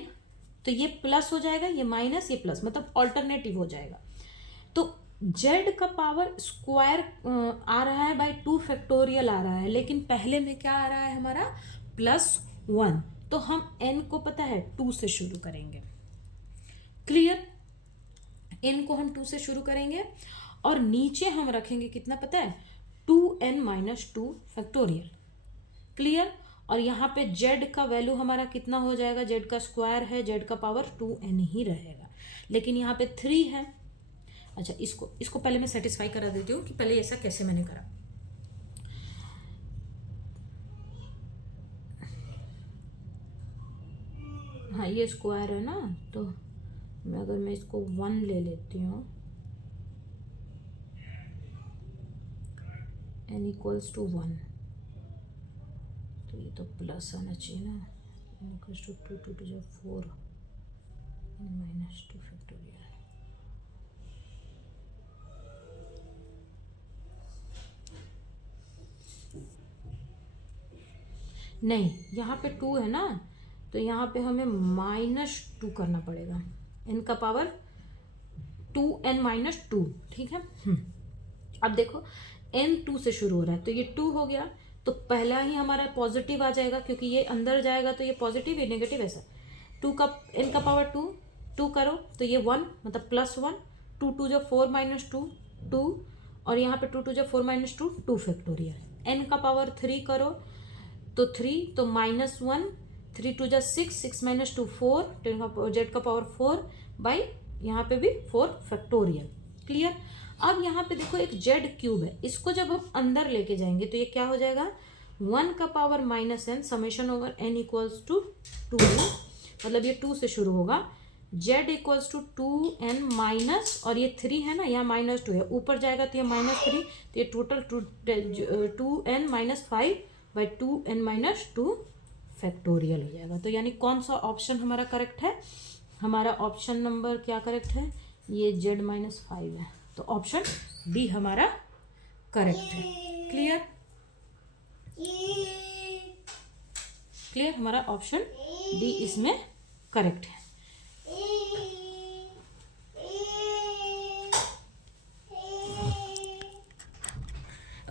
तो ये प्लस हो जाएगा, ये माइनस, ये प्लस, मतलब ऑल्टरनेटिव हो जाएगा। तो z का पावर स्क्वायर आ रहा है बाई 2 फैक्टोरियल आ रहा है, लेकिन पहले में क्या आ रहा है हमारा, +1। तो हम n को पता है 2 से शुरू करेंगे। क्लियर? n को हम 2 से शुरू करेंगे, और नीचे हम रखेंगे कितना पता है, 2n माइनस 2 फैक्टोरियल। क्लियर? और यहाँ पे z का वैल्यू हमारा कितना हो जाएगा, z का स्क्वायर है, z का पावर 2n ही रहेगा, लेकिन यहाँ पे 3 है। अच्छा, इसको पहले मैं सेटिस्फाई करा देती हूँ कि पहले ऐसा कैसे मैंने करा। हाँ, ये स्क्वायर है ना, तो अगर मैं इसको 1 ले लेती हूँ, n इक्वल्स टू 1, तो ये तो प्लस आना चाहिए ना, n इक्वल्स टू 2 2 जो 4 माइनस 2 फैक्टोरियल। नहीं, यहाँ पे 2 है ना, तो यहाँ पे हमें -2 करना पड़ेगा, n का पावर 2n माइनस 2, ठीक है। अब देखो n 2 से शुरू हो रहा है, तो ये 2 हो गया, तो पहला ही हमारा पॉजिटिव आ जाएगा, क्योंकि ये अंदर जाएगा तो ये पॉजिटिव, ये नेगेटिव, ऐसा 2 का n का पावर 2 करो तो ये 1, मतलब +1, 2 2 जो 4 माइनस 2 2, और यहाँ पे 2 2 जो 4 माइनस 2 फैक्टोरियल। n का पावर 3 करो तो 3, तो -1, 3 2 जा 6 6 माइनस 2 4, जेड का पावर 4 बाई यहाँ पे भी 4 फैक्टोरियल। क्लियर? अब यहाँ पे देखो एक जेड क्यूब है, इसको जब हम अंदर लेके जाएंगे तो ये क्या हो जाएगा, 1 का power -n summation over n equals to 2, मतलब ये 2 से शुरू होगा, z equals to 2n minus, और ये 3 है ना, यहाँ -2 है, ऊपर जाएगा तो ये -3, तो ये total 2n minus 5 by 2n minus 2 factorial हो जाएगा। तो यानी कौन सा ऑप्शन हमारा करेक्ट है, हमारा ऑप्शन नंबर क्या करेक्ट है, ये z-5 है, तो ऑप्शन डी हमारा करेक्ट है। क्लियर? क्लियर, हमारा ऑप्शन डी इसमें करेक्ट है।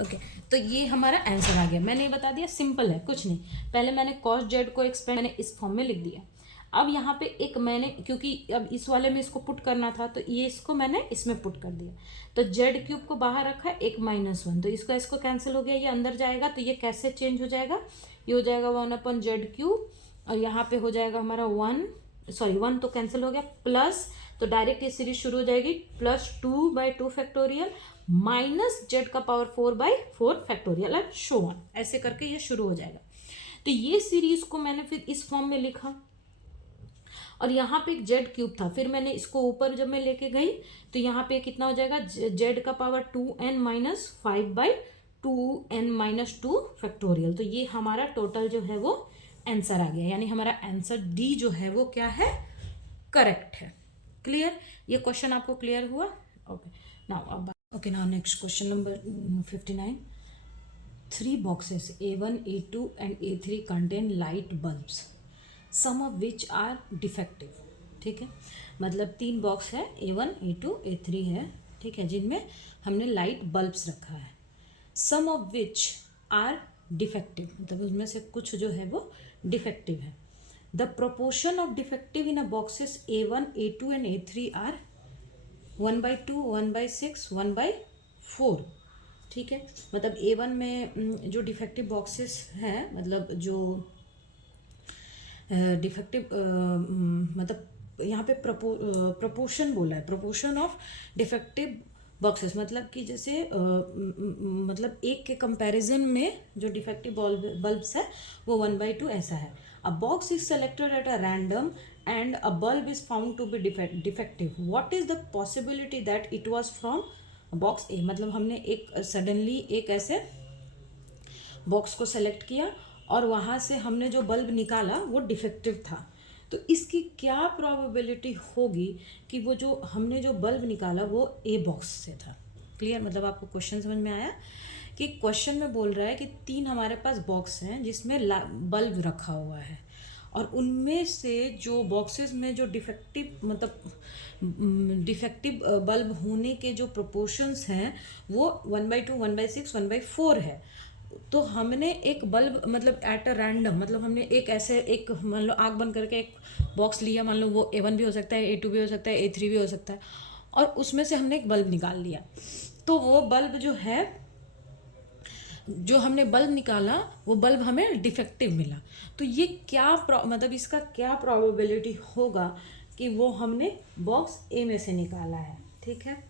ओके तो ये हमारा आंसर आ गया। मैंने ये बता दिया, सिंपल है, कुछ नहीं। पहले मैंने कॉस जेड को एक्सपेंड मैंने इस फॉर्म में लिख दिया। अब यहाँ पे एक मैंने, क्योंकि अब इस वाले में इसको पुट करना था तो ये इसको मैंने इसमें पुट कर दिया। तो जेड क्यूब को बाहर रखा है, एक -1, तो इसको कैंसिल हो गया, ये अंदर जाएगा तो ये कैसे चेंज हो जाएगा, ये हो जाएगा 1/z³ और यहाँ पे हो जाएगा हमारा 1 तो कैंसिल हो गया, प्लस तो डायरेक्ट ये सीरीज शुरू हो जाएगी +2/2 फैक्टोरियल -z का power 4/4 factorial and so on, ऐसे करके ये शुरू हो जाएगा। तो ये सीरीज को मैंने फिर इस फॉर्म में लिखा और यहाँ पे एक z³ था, फिर मैंने इसको ऊपर जब मैं लेके गई तो यहाँ पे कितना हो जाएगा, z का पावर 2n - 5/2n - 2 फैक्टोरियल। तो ये हमारा टोटल जो है वो आंसर आ गया, यानी हमारा आंसर डी जो है वो क्या है, करेक्ट है। क्लियर, ये क्वेश्चन आपको क्लियर हुआ? Okay now next question number 59। 3 boxes A1, A2 and A3 contain light bulbs, some of which are defective। ठीक है, मतलब 3 बॉक्स है, A1, A2, A3 है, ठीक है, जिनमें हमने लाइट बल्ब्स रखा है। Some of which are defective, मतलब उसमें से कुछ जो है वो डिफेक्टिव है। The proportion of defective in a boxes A1, A2 and A3 are 1/2, 1/6, 1/4। ठीक है, मतलब A1 में जो डिफेक्टिव बॉक्सेस हैं, मतलब जो डिफेक्टिव मतलब यहाँ पे प्रोपोर्शन बोला है, प्रोपोर्शन ऑफ डिफेक्टिव बॉक्सेस, मतलब कि जैसे मतलब एक के कंपैरिजन में जो डिफेक्टिव बल्ब्स है वो 1/2 ऐसा है। A box is selected at a random and a bulb is found to be defective, what is the possibility that it was from box A. मतलब हमने एक सडनली एक ऐसे बॉक्स को सेलेक्ट किया और वहाँ से हमने जो बल्ब निकाला वो डिफेक्टिव था, तो इसकी क्या प्रोबेबिलिटी होगी कि वो जो हमने जो बल्ब निकाला वो ए बॉक्स से था। क्लियर, मतलब आपको क्वेश्चन समझ में आया कि क्वेश्चन में बोल रहा है कि 3 हमारे पास बॉक्स हैं जिसमें बल्ब रखा हुआ है और उनमें से जो बॉक्सेस में जो डिफेक्टिव मतलब डिफेक्टिव बल्ब होने के जो प्रोपोर्शंस हैं वो 1/2, 1/6, 1/4 है। तो हमने एक बल्ब मतलब एट अ रैंडम, मतलब हमने एक ऐसे एक मान लो आँख बंद करके एक बॉक्स लिया, मान लो वो A1 भी हो सकता है, A2 भी हो सकता है, A3 भी हो सकता है, और उसमें से हमने एक बल्ब निकाल लिया। तो वो बल्ब जो है, जो हमने बल्ब निकाला वो बल्ब हमें डिफेक्टिव मिला। तो ये क्या मतलब इसका क्या प्रोबेबिलिटी होगा कि वो हमने बॉक्स ए में से निकाला है। ठीक है,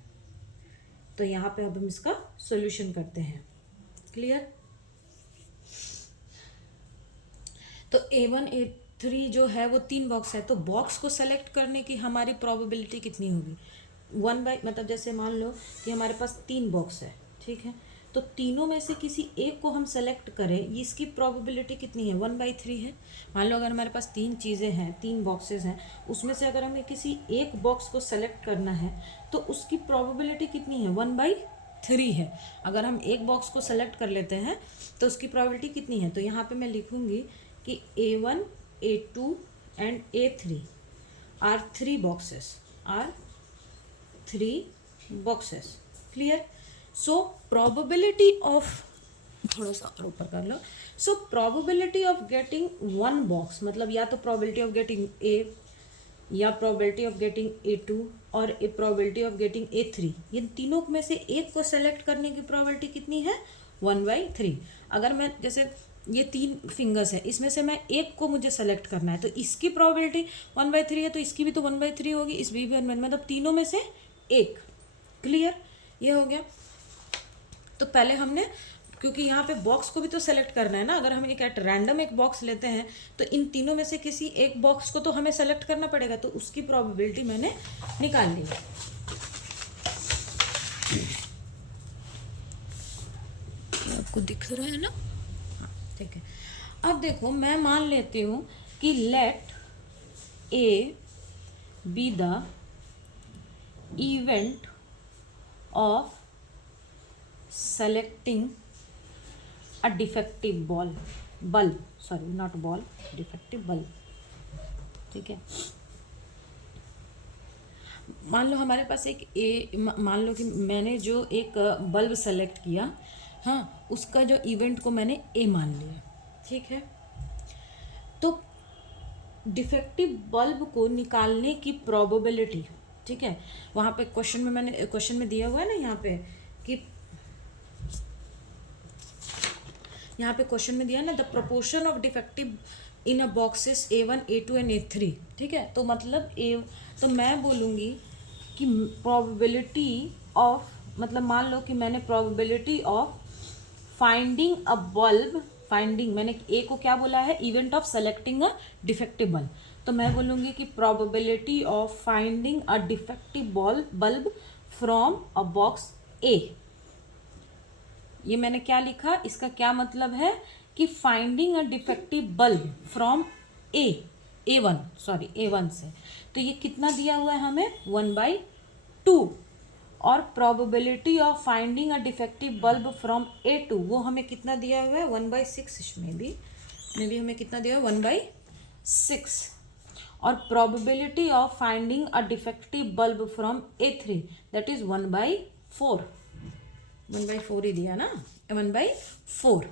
तो यहाँ पे अब हम इसका सॉल्यूशन करते हैं। क्लियर, तो A1, A3 जो है वो 3 बॉक्स है, तो बॉक्स को सेलेक्ट करने की हमारी प्रोबेबिलिटी कितनी होगी, मतलब जैसे मान लो कि हमारे पास 3 बॉक्स है, ठीक है, तो तीनों में से किसी एक को हम सेलेक्ट करें, ये इसकी प्रोबेबिलिटी कितनी है, 1/3 है। मान लो अगर हमारे पास 3 चीज़ें हैं, 3 बॉक्सेस हैं, उसमें से अगर हमें किसी एक बॉक्स को सेलेक्ट करना है तो उसकी प्रोबेबिलिटी कितनी है, 1/3 है। अगर हम एक बॉक्स को सेलेक्ट कर लेते हैं तो उसकी प्रोबेबिलिटी कितनी है, तो यहाँ पे मैं लिखूँगी कि A1, A2 and A3 are 3 boxes. Clear, so probability of, थोड़ा सा और ऊपर कर लो, so probability of getting 1 box, मतलब या तो प्रोबेबिलिटी ऑफ गेटिंग A या प्रोबेबिलिटी ऑफ गेटिंग A2 और ए प्रोबेबिलिटी ऑफ गेटिंग A3, ये तीनों में से एक को सेलेक्ट करने की प्रोबेबिलिटी कितनी है, 1/3। अगर मैं जैसे ये 3 फिंगर्स है, इसमें से मैं एक को मुझे सेलेक्ट करना है तो इसकी प्रोबेबिलिटी 1/3 है, तो इसकी भी तो 1/3 होगी, इस भी मतलब तीनों में से एक। क्लियर, ये हो गया। तो पहले हमने, क्योंकि यहाँ पे बॉक्स को भी तो सेलेक्ट करना है ना, अगर हम एक एट रैंडम एक बॉक्स लेते हैं तो इन तीनों में से किसी एक बॉक्स को तो हमें सेलेक्ट करना पड़ेगा, तो उसकी प्रोबेबिलिटी मैंने निकाल ली। आपको दिख रहा है ना, हाँ ठीक है। अब देखो मैं मान लेती हूँ कि let A be the event of selecting a defective ball. Bulb, sorry not ball, defective bulb. ठीक है, मान लो हमारे पास एक मान लो कि मैंने जो एक बल्ब सेलेक्ट किया, हाँ, उसका जो इवेंट को मैंने ए मान लिया। ठीक है, तो डिफेक्टिव बल्ब को निकालने की प्रोबेबिलिटी, ठीक है, वहाँ पे क्वेश्चन में दिया हुआ है ना, यहाँ पे कि यहाँ पे क्वेश्चन में दिया है ना, the proportion of defective in a boxes A1 A2 and A3। ठीक है, तो मतलब तो मैं बोलूँगी कि प्रोबेबिलिटी ऑफ, मतलब मान लो कि मैंने probability of finding a bulb, finding, मैंने ए को क्या बोला है, event of selecting a defective bulb, तो मैं बोलूँगी कि probability of finding a defective bulb from a box A. ये मैंने क्या लिखा, इसका क्या मतलब है कि finding a defective bulb from A1, sorry A1 से, तो ये कितना दिया हुआ है हमें, 1/2, और probability of finding a defective bulb from A2 वो हमें कितना दिया हुआ है, 1/6, इसमें भी हमें कितना दिया है, 1/6, और probability of finding a defective bulb from A3 that is 1/4, 1/4 ही दिया ना, 1/4।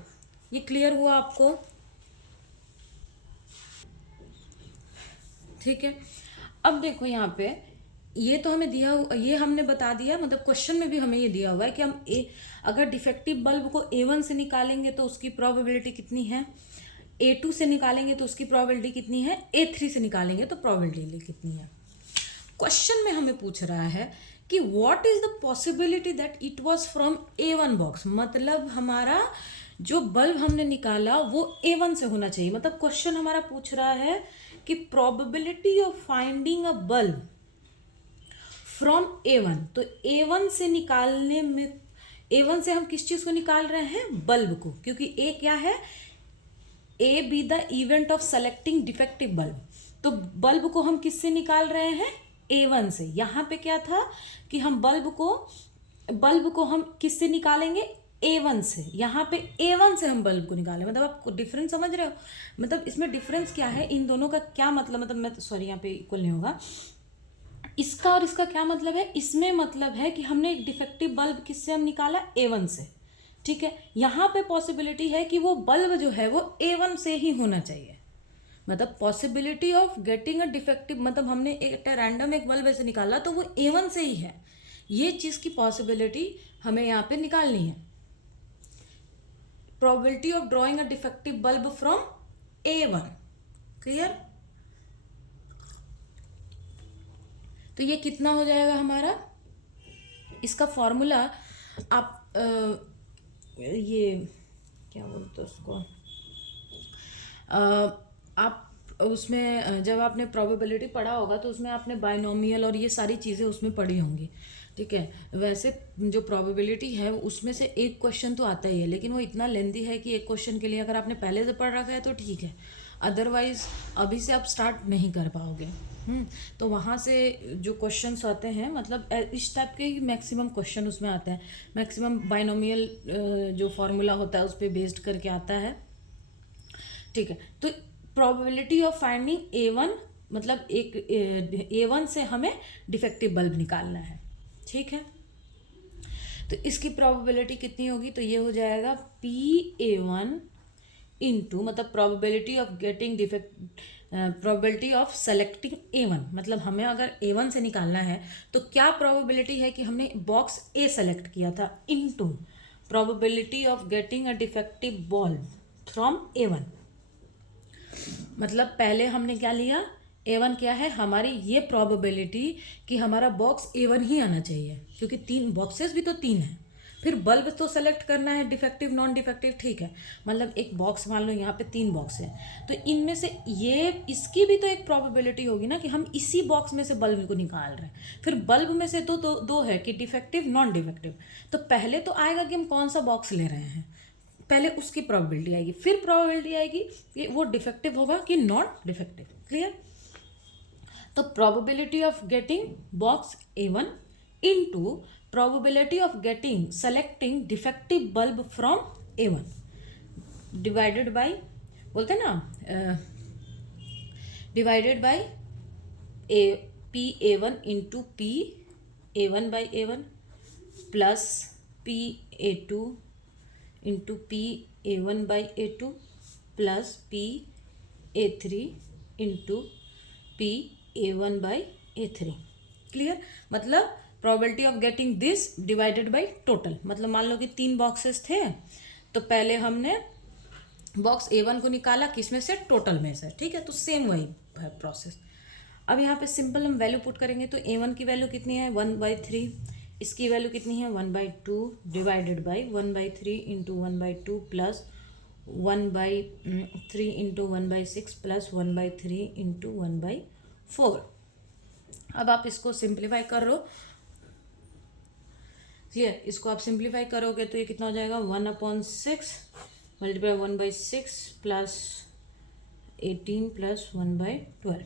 ये क्लियर हुआ आपको? ठीक है, अब देखो यहाँ पे ये तो हमें दिया, ये हमने बता दिया, मतलब क्वेश्चन में भी हमें ये दिया हुआ है कि हम अगर डिफेक्टिव बल्ब को A1 से निकालेंगे तो उसकी प्रोबेबिलिटी कितनी है, A2 से निकालेंगे तो उसकी प्रोबेबिलिटी कितनी है, A3 से निकालेंगे तो प्रोबेबिलिटी कितनी है। क्वेश्चन में हमें पूछ रहा है कि what is the possibility that it was from A1 box, मतलब हमारा जो बल्ब हमने निकाला वो A1 से होना चाहिए। मतलब क्वेश्चन हमारा पूछ रहा है कि probability of finding a bulb from A1, तो A1 से निकालने में, A1 से हम किस चीज़ को निकाल रहे हैं, बल्ब को, क्योंकि A क्या है, A B the event of selecting defective bulb, तो बल्ब को हम किससे निकाल रहे हैं, A1 से। यहाँ पे क्या था कि हम बल्ब को हम किससे निकालेंगे, A1 से, यहाँ पे A1 से हम बल्ब को निकालें। मतलब आप डिफरेंस समझ रहे हो, मतलब इसमें डिफरेंस क्या है, इन दोनों का क्या मतलब मैं सॉरी यहाँ पे इक्वल नहीं होगा, इसका और इसका क्या मतलब है, इसमें मतलब है कि हमने एक डिफेक्टिव बल्ब किससे हम निकाला, A1 से। ठीक है, यहाँ पे पॉसिबिलिटी है कि वो बल्ब जो है वो A1 से ही होना चाहिए, मतलब possibility of getting a defective, मतलब हमने एक रैंडम एक बल्ब ऐसे निकाला तो वो A1 से ही है, ये चीज़ की पॉसिबिलिटी हमें यहाँ पे निकालनी है। Probability of drawing a defective bulb from A1, clear? तो ये कितना हो जाएगा हमारा, इसका फॉर्मूला आप ये क्या बोलते हैं उसको, आप उसमें जब आपने प्रोबेबिलिटी पढ़ा होगा तो उसमें आपने बाइनोमियल और ये सारी चीज़ें उसमें पढ़ी होंगी। ठीक है, वैसे जो प्रोबेबिलिटी है उसमें से एक क्वेश्चन तो आता ही है, लेकिन वो इतना लेंथी है कि एक क्वेश्चन के लिए अगर आपने पहले से पढ़ रखा है तो ठीक है, अदरवाइज अभी से आप स्टार्ट नहीं कर पाओगे। तो वहाँ से जो क्वेश्चंस आते हैं, मतलब इस टाइप के ही मैक्सिमम क्वेश्चन उसमें आते हैं, मैक्सिमम बाइनोमियल जो फॉर्मूला होता है उस पर बेस्ड करके आता है। ठीक है, तो प्रोबेबिलिटी ऑफ फाइंडिंग A1, मतलब एक A1 से हमें डिफेक्टिव बल्ब निकालना है। ठीक है, तो इसकी प्रोबेबिलिटी कितनी होगी, तो ये हो जाएगा PA1 इंटू, मतलब probability of getting defect, probability of selecting A1, मतलब हमें अगर A1 से निकालना है तो क्या प्रोबेबिलिटी है कि हमने बॉक्स A सेलेक्ट किया था, into probability of getting a defective bulb from A1। मतलब पहले हमने क्या लिया, A1 क्या है हमारी, ये प्रोबेबिलिटी कि हमारा बॉक्स A1 ही आना चाहिए, क्योंकि 3 बॉक्सेस भी तो 3 हैं, फिर बल्ब तो सेलेक्ट करना है, डिफेक्टिव नॉन डिफेक्टिव। ठीक है, मतलब एक बॉक्स मान लो यहाँ पे 3 बॉक्स है, तो इनमें से ये इसकी भी तो एक प्रोबेबिलिटी होगी ना कि हम इसी बॉक्स में से बल्ब को निकाल रहे हैं, फिर बल्ब में से दो है कि डिफेक्टिव नॉन डिफेक्टिव, तो पहले तो आएगा कि हम कौन सा बॉक्स ले रहे हैं, पहले उसकी प्रोबेबिलिटी आएगी, फिर प्रोबेबिलिटी आएगी कि वो डिफेक्टिव होगा कि नॉन डिफेक्टिव। क्लियर? तो probability of getting box A1 into probability of getting selecting defective bulb from A1 divided by बोलते हैं ना, divided by P A one into P A one by A one plus P A two into P A one by A two plus P A three into P A one by A three. Clear? मतलब probability of getting this divided by total. मतलब मान लो कि 3 boxes थे, तो पहले हमने box A1 को निकाला किसमें से? टोटल में से। ठीक है, तो सेम वही है प्रोसेस। अब यहाँ पे सिंपल हम वैल्यू पुट करेंगे, तो A1 की वैल्यू कितनी है? 1/3। इसकी वैल्यू कितनी है? 1/2 divided by 1/3 into 1/2 plus 1/3 into 1/6 plus 1/3 into 1/4। अब आप इसको सिंप्लीफाई करो। क्लियर? इसको आप सिंप्लीफाई करोगे तो ये कितना हो जाएगा? 1/6 मल्टीप्लाई 1/6 प्लस 18 प्लस 1/12।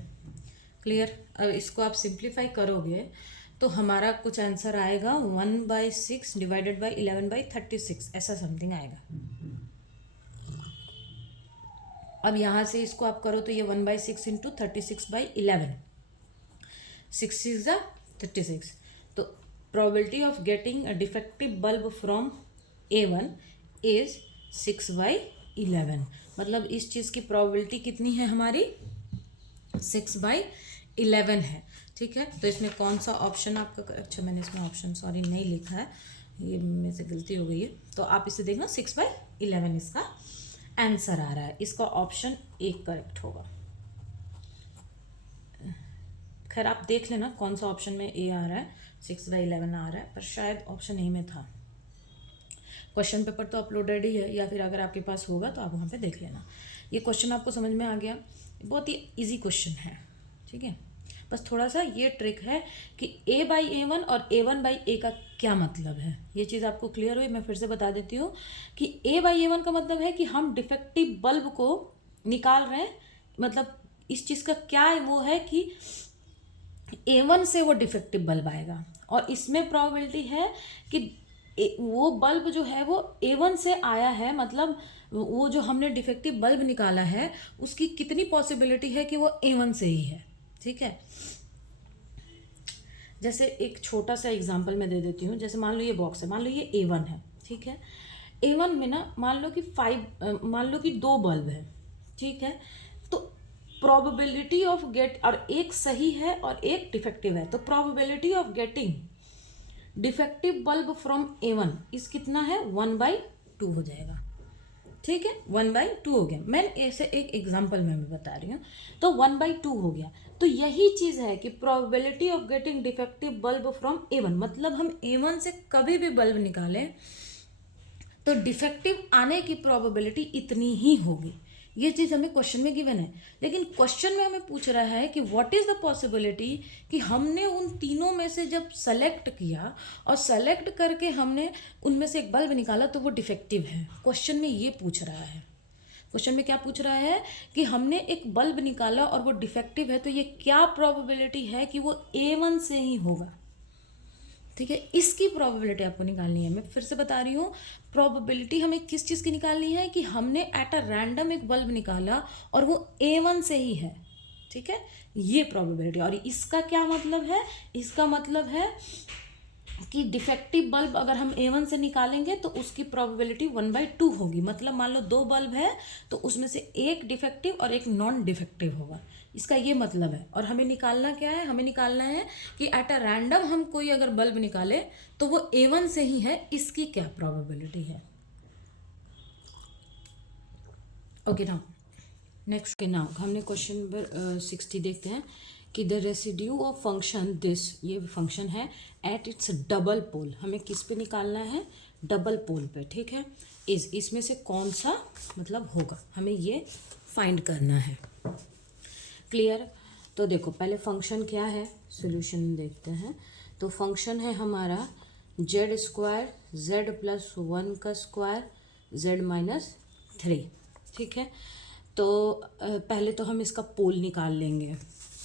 क्लियर? अब इसको आप सिंप्लीफाई करोगे तो हमारा कुछ आंसर आएगा 1/6 डिवाइडेड बाई 11/36, ऐसा समथिंग आएगा। अब यहाँ से इसको आप करो तो ये 1/6 इंटू 36/11, 6 6 36। तो probability of getting a defective bulb from A1 is 6/11। मतलब इस चीज़ की probability कितनी है हमारी? 6/11 है। ठीक है, तो इसमें कौन सा ऑप्शन आपका? अच्छा, मैंने इसमें ऑप्शन सॉरी नहीं लिखा है, ये मेरे से गलती हो गई है। तो आप इसे देखना, 6/11 इसका आंसर आ रहा है। इसका ऑप्शन एक करेक्ट होगा। खैर आप देख लेना कौन सा ऑप्शन में ए आ रहा है, 6/11 आ रहा है, पर शायद ऑप्शन ए में था। क्वेश्चन पेपर तो अपलोडेड ही है, या फिर अगर आपके पास होगा तो आप वहाँ पे देख लेना। ये क्वेश्चन आपको समझ में आ गया? बहुत ही इजी क्वेश्चन है। ठीक है, बस थोड़ा सा ये ट्रिक है कि A/A1 और A1/A का क्या मतलब है, ये चीज़ आपको क्लियर हुई? मैं फिर से बता देती हूँ कि A/A1 का मतलब है कि हम डिफेक्टिव बल्ब को निकाल रहे हैं। मतलब इस चीज़ का क्या वो है कि A1 से वो डिफेक्टिव बल्ब आएगा, और इसमें प्रोबेबिलिटी है कि वो बल्ब जो है वो A1 से आया है। मतलब वो जो हमने डिफेक्टिव बल्ब निकाला है उसकी कितनी पॉसिबिलिटी है कि वो A1 से ही है। ठीक है, जैसे एक छोटा सा एग्जांपल मैं दे देती हूँ। जैसे मान लो ये बॉक्स है, मान लो ये A1 है। ठीक है, A1 में ना मान लो कि 2 बल्ब है। ठीक है, तो प्रोबेबिलिटी ऑफ गेट, और एक सही है और एक डिफेक्टिव है, तो probability of getting defective bulb from A1 इस कितना है? 1/2 हो जाएगा। ठीक है, 1/2 हो गया। मैं ऐसे एक एग्जांपल में मैं बता रही हूँ, तो 1/2 हो गया। तो यही चीज़ है कि probability of getting defective bulb from A1, मतलब हम A1 से कभी भी बल्ब निकालें तो डिफेक्टिव आने की प्रोबेबिलिटी इतनी ही होगी। ये चीज़ हमें क्वेश्चन में गिवन है, लेकिन क्वेश्चन में हमें पूछ रहा है कि व्हाट इज़ द पॉसिबिलिटी कि हमने उन तीनों में से जब सेलेक्ट किया और सेलेक्ट करके हमने उनमें से एक बल्ब निकाला तो वो डिफेक्टिव है। क्वेश्चन में ये पूछ रहा है। क्वेश्चन में क्या पूछ रहा है कि हमने एक बल्ब निकाला और वो डिफेक्टिव है, तो ये क्या प्रोबेबिलिटी है कि वो A1 से ही होगा। ठीक है, इसकी प्रोबेबिलिटी आपको निकालनी है। मैं फिर से बता रही हूँ, प्रोबेबिलिटी हमें किस चीज़ की निकालनी है कि हमने एट अ रैंडम एक बल्ब निकाला और वो A1 से ही है। ठीक है, ये प्रोबेबिलिटी। और इसका क्या मतलब है? इसका मतलब है कि डिफेक्टिव बल्ब अगर हम A1 से निकालेंगे तो उसकी प्रोबेबिलिटी 1/2 होगी। मतलब मान लो 2 बल्ब है तो उसमें से एक डिफेक्टिव और एक नॉन डिफेक्टिव होगा, इसका ये मतलब है। और हमें निकालना क्या है? हमें निकालना है कि एट अ रैंडम हम कोई अगर बल्ब निकाले तो वो A1 से ही है, इसकी क्या प्रोबेबिलिटी है। ओके, नाउ नेक्स्ट नाउ हमने क्वेश्चन नंबर 60 देखते हैं कि the residue of function this, ये फंक्शन है एट इट्स डबल पोल। हमें किस पे निकालना है? डबल पोल पे। ठीक है, इसमें से कौन सा मतलब होगा, हमें ये फाइंड करना है। क्लियर? तो देखो पहले फंक्शन क्या है, सॉल्यूशन देखते हैं। तो फंक्शन है हमारा z² z+1 का स्क्वायर z-3। ठीक है, तो पहले तो हम इसका पोल निकाल लेंगे।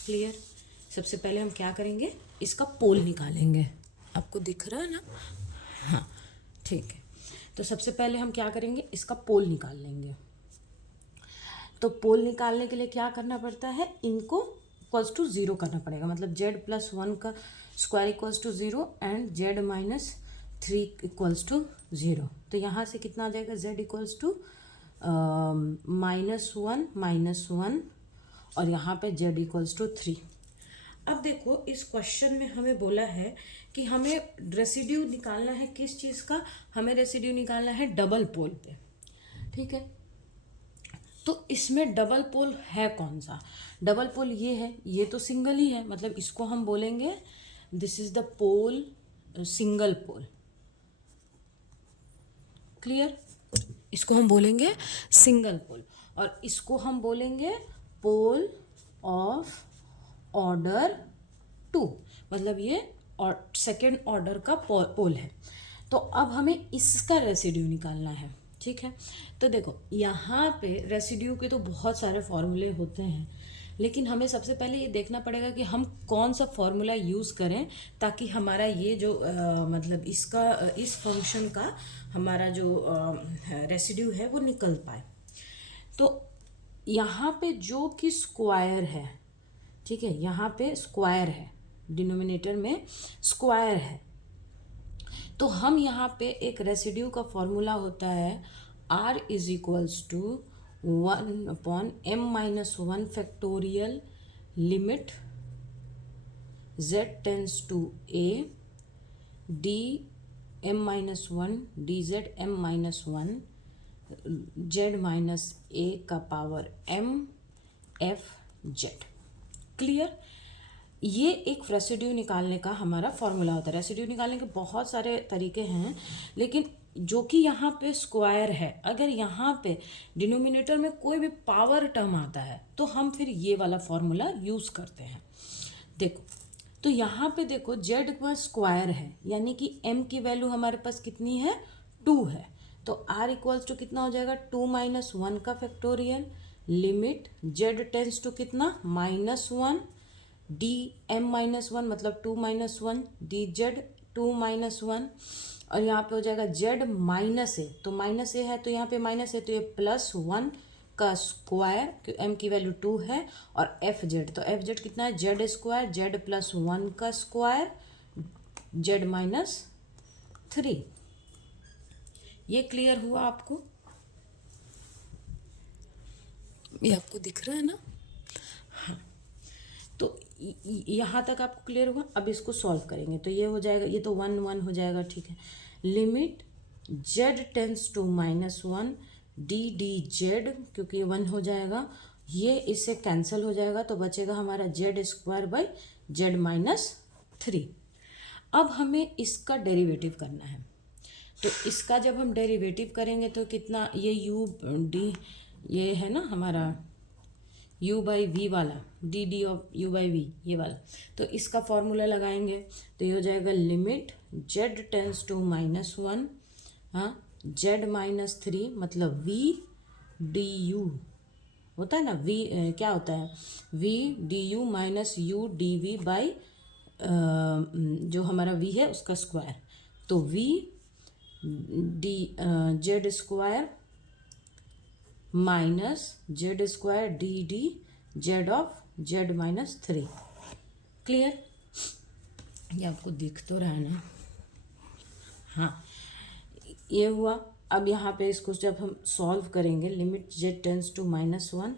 क्लियर? सबसे पहले हम क्या करेंगे? इसका पोल निकालेंगे। आपको दिख रहा है ना? हाँ, ठीक है। तो सबसे पहले हम क्या करेंगे? इसका पोल निकाल लेंगे। तो पोल निकालने के लिए क्या करना पड़ता है, इनको इक्वल्स टू 0 करना पड़ेगा, मतलब z+1 का square equals to 0 and z-3 equals to 0। तो यहाँ से कितना आ जाएगा, z इक्वल्स टू -1 और यहाँ पे z इक्वल्स टू 3। अब देखो इस क्वेश्चन में हमें बोला है कि हमें रेसिड्यू निकालना है किस चीज़ का, हमें रेसिड्यू निकालना है डबल पोल पे, ठीक है। तो इसमें डबल पोल है कौन सा, डबल पोल ये है, ये तो सिंगल ही है, मतलब इसको हम बोलेंगे this is the pole, single pole, clear. इसको हम बोलेंगे सिंगल पोल और इसको हम बोलेंगे पोल ऑफ ऑर्डर 2, मतलब ये और सेकेंड ऑर्डर का पोल है। तो अब हमें इसका रेसिड्यू निकालना है, ठीक है। तो देखो यहाँ पे रेसिड्यू के तो बहुत सारे फॉर्मूले होते हैं, लेकिन हमें सबसे पहले ये देखना पड़ेगा कि हम कौन सा फॉर्मूला यूज़ करें ताकि हमारा ये जो मतलब इसका इस फंक्शन का हमारा जो रेसिड्यू है वो निकल पाए। तो यहाँ पे जो कि स्क्वायर है, ठीक है, यहाँ पे स्क्वायर है, डिनोमिनेटर में स्क्वायर है, तो हम यहाँ पे एक रेसिड्यू का फॉर्मूला होता है r is equals to 1/m-1 factorial limit z tends to a dm-1 dz-m-1 z-a का power m f z, clear. ये एक रेसिड्यू निकालने का हमारा फॉर्मूला होता है। रेसिड्यू निकालने के बहुत सारे तरीके हैं, लेकिन जो कि यहाँ पे स्क्वायर है, अगर यहाँ पे डिनोमिनेटर में कोई भी पावर टर्म आता है तो हम फिर ये वाला फॉर्मूला यूज़ करते हैं। देखो तो यहाँ पे देखो z का स्क्वायर है, यानी कि m की वैल्यू हमारे पास कितनी है, 2 है, तो r इक्वल्स टू कितना हो जाएगा, 2 - 1 का factorial limit z tends to कितना -1 dm-1 मतलब 2 - 1 dz 2 - 1 और यहाँ पे हो जाएगा z माइनस ए, तो माइनस ए है तो यहाँ पे माइनस है तो ये +1 का स्क्वायर, m की वैल्यू 2 है, और एफ जेड, तो एफ जेड कितना है, z स्क्वायर z+1 का स्क्वायर z-3। ये क्लियर हुआ आपको, ये आपको दिख रहा है ना, हाँ। तो यहाँ तक आपको क्लियर हुआ। अब इसको सॉल्व करेंगे तो ये हो जाएगा, ये तो 1 1 हो जाएगा, ठीक है। Limit z tends to -1 ddz, क्योंकि ये 1 हो जाएगा, ये इससे कैंसिल हो जाएगा तो बचेगा हमारा z²/z-3। अब हमें इसका डेरिवेटिव करना है, तो इसका जब हम डेरिवेटिव करेंगे तो कितना, ये u d ये है ना हमारा u/v वाला, dd ऑफ u/v ये वाला, तो इसका फॉर्मूला लगाएंगे तो ये हो जाएगा लिमिट z टेंस टू -1 हाँ z-3 मतलब v du होता है ना, v क्या होता है, v du minus u dv by जो हमारा v है उसका स्क्वायर, तो v d z square minus z square D D Z of z-3, clear. ये आपको दिख तो रहा है ना, हाँ ये हुआ। अब यहाँ पे इसको जब हम सॉल्व करेंगे लिमिट z टेंस टू -1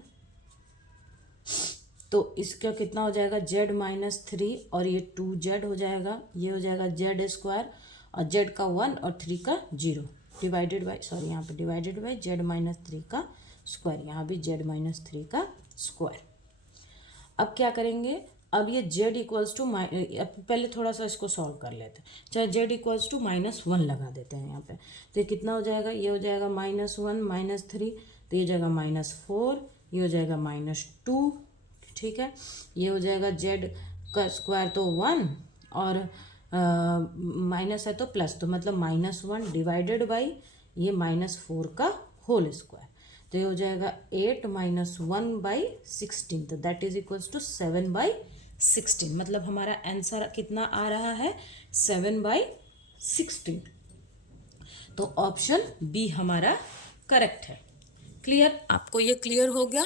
तो इसका कितना हो जाएगा z-3 और ये 2z हो जाएगा, ये हो जाएगा z स्क्वायर और z का 1 और 3 का 0 डिवाइडेड बाई, सॉरी यहाँ पे डिवाइडेड बाई z-3 का स्क्वायर, यहाँ भी z-3 का स्क्वायर। अब क्या करेंगे, अब ये z इक्वल्स टू पहले थोड़ा सा इसको सॉल्व कर लेते हैं, चाहे z इक्वल्स टू -1 लगा देते हैं यहाँ पे, तो ये कितना हो जाएगा, ये हो जाएगा -1 -3 तो ये हो जाएगा -4, ये हो जाएगा -2, ठीक है। ये हो जाएगा z का स्क्वायर तो 1 और माइनस है तो प्लस, तो मतलब -1 डिवाइडेड बाई ये -4 का होल स्क्वायर, तो ये हो जाएगा 8 - 1/16, तो दैट इज इक्वल्स टू 7/16, मतलब हमारा आंसर कितना आ रहा है 7/16, तो ऑप्शन बी हमारा करेक्ट है, क्लियर, आपको ये क्लियर हो गया?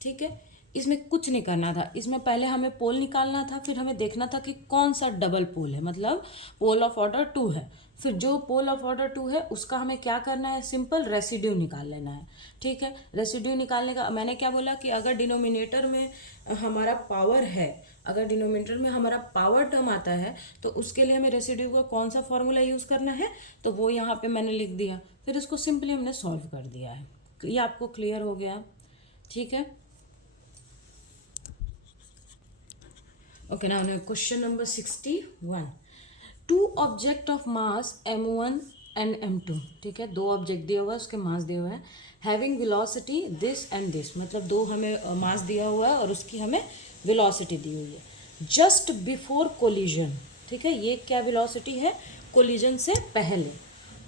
ठीक है, इसमें कुछ नहीं करना था, इसमें पहले हमें पोल निकालना था, फिर हमें देखना था कि कौन सा डबल पोल है, मतलब पोल ऑफ ऑर्डर 2 है। फिर जो पोल ऑफ ऑर्डर 2 है उसका हमें क्या करना है, सिंपल रेसिड्यू निकाल लेना है। ठीक है, रेसिड्यू निकालने का मैंने क्या बोला कि अगर डिनोमिनेटर में हमारा पावर है, अगर डिनोमिनेटर में हमारा पावर टर्म आता है तो उसके लिए हमें रेसिड्यू का कौन सा फॉर्मूला यूज़ करना है, तो वो यहाँ पे मैंने लिख दिया, फिर इसको सिंपली हमने सॉल्व कर दिया है। ये आपको क्लियर हो गया? ठीक है, okay, now question number 61. Two object of mass m1 and m2, ठीक है, दो ऑब्जेक्ट दिया हुआ है, उसके मास दिया हुआ है, having velocity this and this, मतलब दो हमें मास दिया हुआ है और उसकी हमें वेलोसिटी दी हुई है। जस्ट बिफोर कोलिजन, ठीक है, ये क्या वेलोसिटी है, कोलिजन से पहले।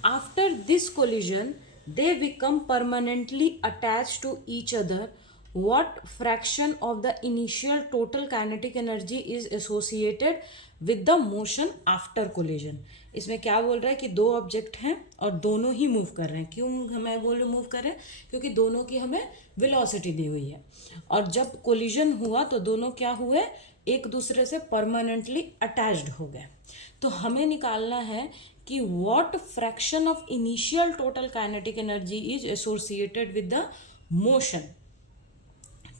After this collision they become permanently attach to each other, what fraction of the initial total kinetic energy is associated with the motion after collision। इसमें क्या बोल रहा है कि दो ऑब्जेक्ट हैं और दोनों ही मूव कर रहे हैं। क्यों हमें बोल रहे मूव कर रहे हैं, क्योंकि दोनों की हमें वेलोसिटी दी हुई है, और जब कोलिजन हुआ तो दोनों क्या हुए, एक दूसरे से परमानेंटली अटैच्ड हो गए। तो हमें निकालना है कि what fraction of initial total kinetic energy is associated with the motion,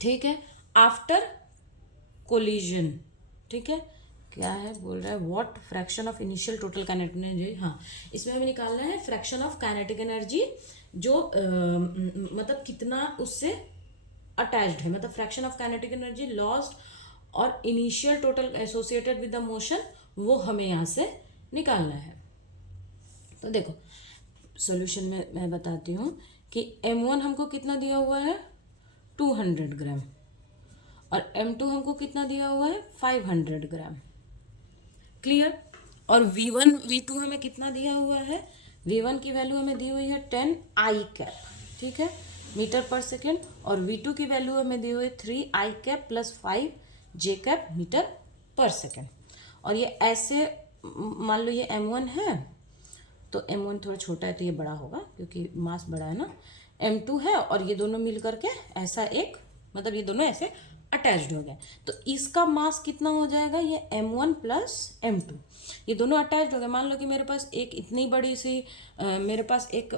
ठीक है, आफ्टर कोलिजन। ठीक है, क्या है बोल रहा है, what fraction of initial total kinetic energy. हाँ, इसमें हमें निकालना है फ्रैक्शन ऑफ काइनेटिक एनर्जी जो मतलब कितना उससे अटैच्ड है, मतलब fraction of kinetic energy lost और initial total associated with the motion, वो हमें यहाँ से निकालना है। तो देखो सॉल्यूशन में मैं बताती हूँ कि m1 हमको कितना दिया हुआ है, 200 ग्राम, और m2 हमको कितना दिया हुआ है, 500 ग्राम। क्लियर? और v1 v2 हमें कितना दिया हुआ है, v1 की वैल्यू हमें दी हुई है 10 आई कैप, ठीक है, मीटर पर सेकेंड, और v2 की वैल्यू हमें दी हुई है 3 आई कैप प्लस 5 जे कैप मीटर पर सेकेंड। और ये ऐसे मान लो ये m1 है, तो m1 थोड़ा छोटा है तो ये बड़ा होगा क्योंकि मास बड़ा है ना, m2 है, और ये दोनों मिल करके ऐसा एक, मतलब ये दोनों ऐसे अटैच्ड हो गए, तो इसका मास कितना हो जाएगा, ये m1 प्लस m2, ये दोनों अटैच्ड हो गए। मान लो कि मेरे पास एक इतनी बड़ी सी मेरे पास एक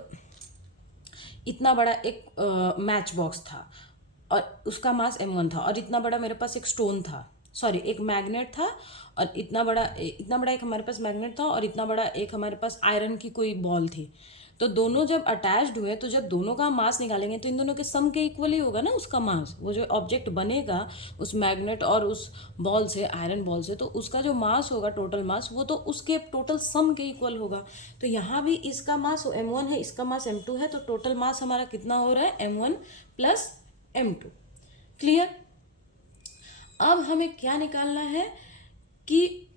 इतना बड़ा एक मैच बॉक्स था और उसका मास m1 था, और इतना बड़ा मेरे पास एक स्टोन था, सॉरी एक मैग्नेट था, और इतना बड़ा एक हमारे पास मैग्नेट था, और इतना बड़ा एक हमारे पास आयरन की कोई बॉल थी। तो दोनों जब अटैच्ड हुए, तो जब दोनों का मास निकालेंगे तो इन दोनों के सम के इक्वल ही होगा ना उसका मास, वो जो ऑब्जेक्ट बनेगा उस मैग्नेट और उस बॉल से, आयरन बॉल से, तो उसका जो मास होगा टोटल मास, वो तो उसके टोटल सम के इक्वल होगा। तो यहाँ भी इसका मास m1 है, इसका मास m2 है, तो टोटल मास हमारा कितना हो रहा है, m1 प्लस m2। क्लियर? अब हमें क्या निकालना है कि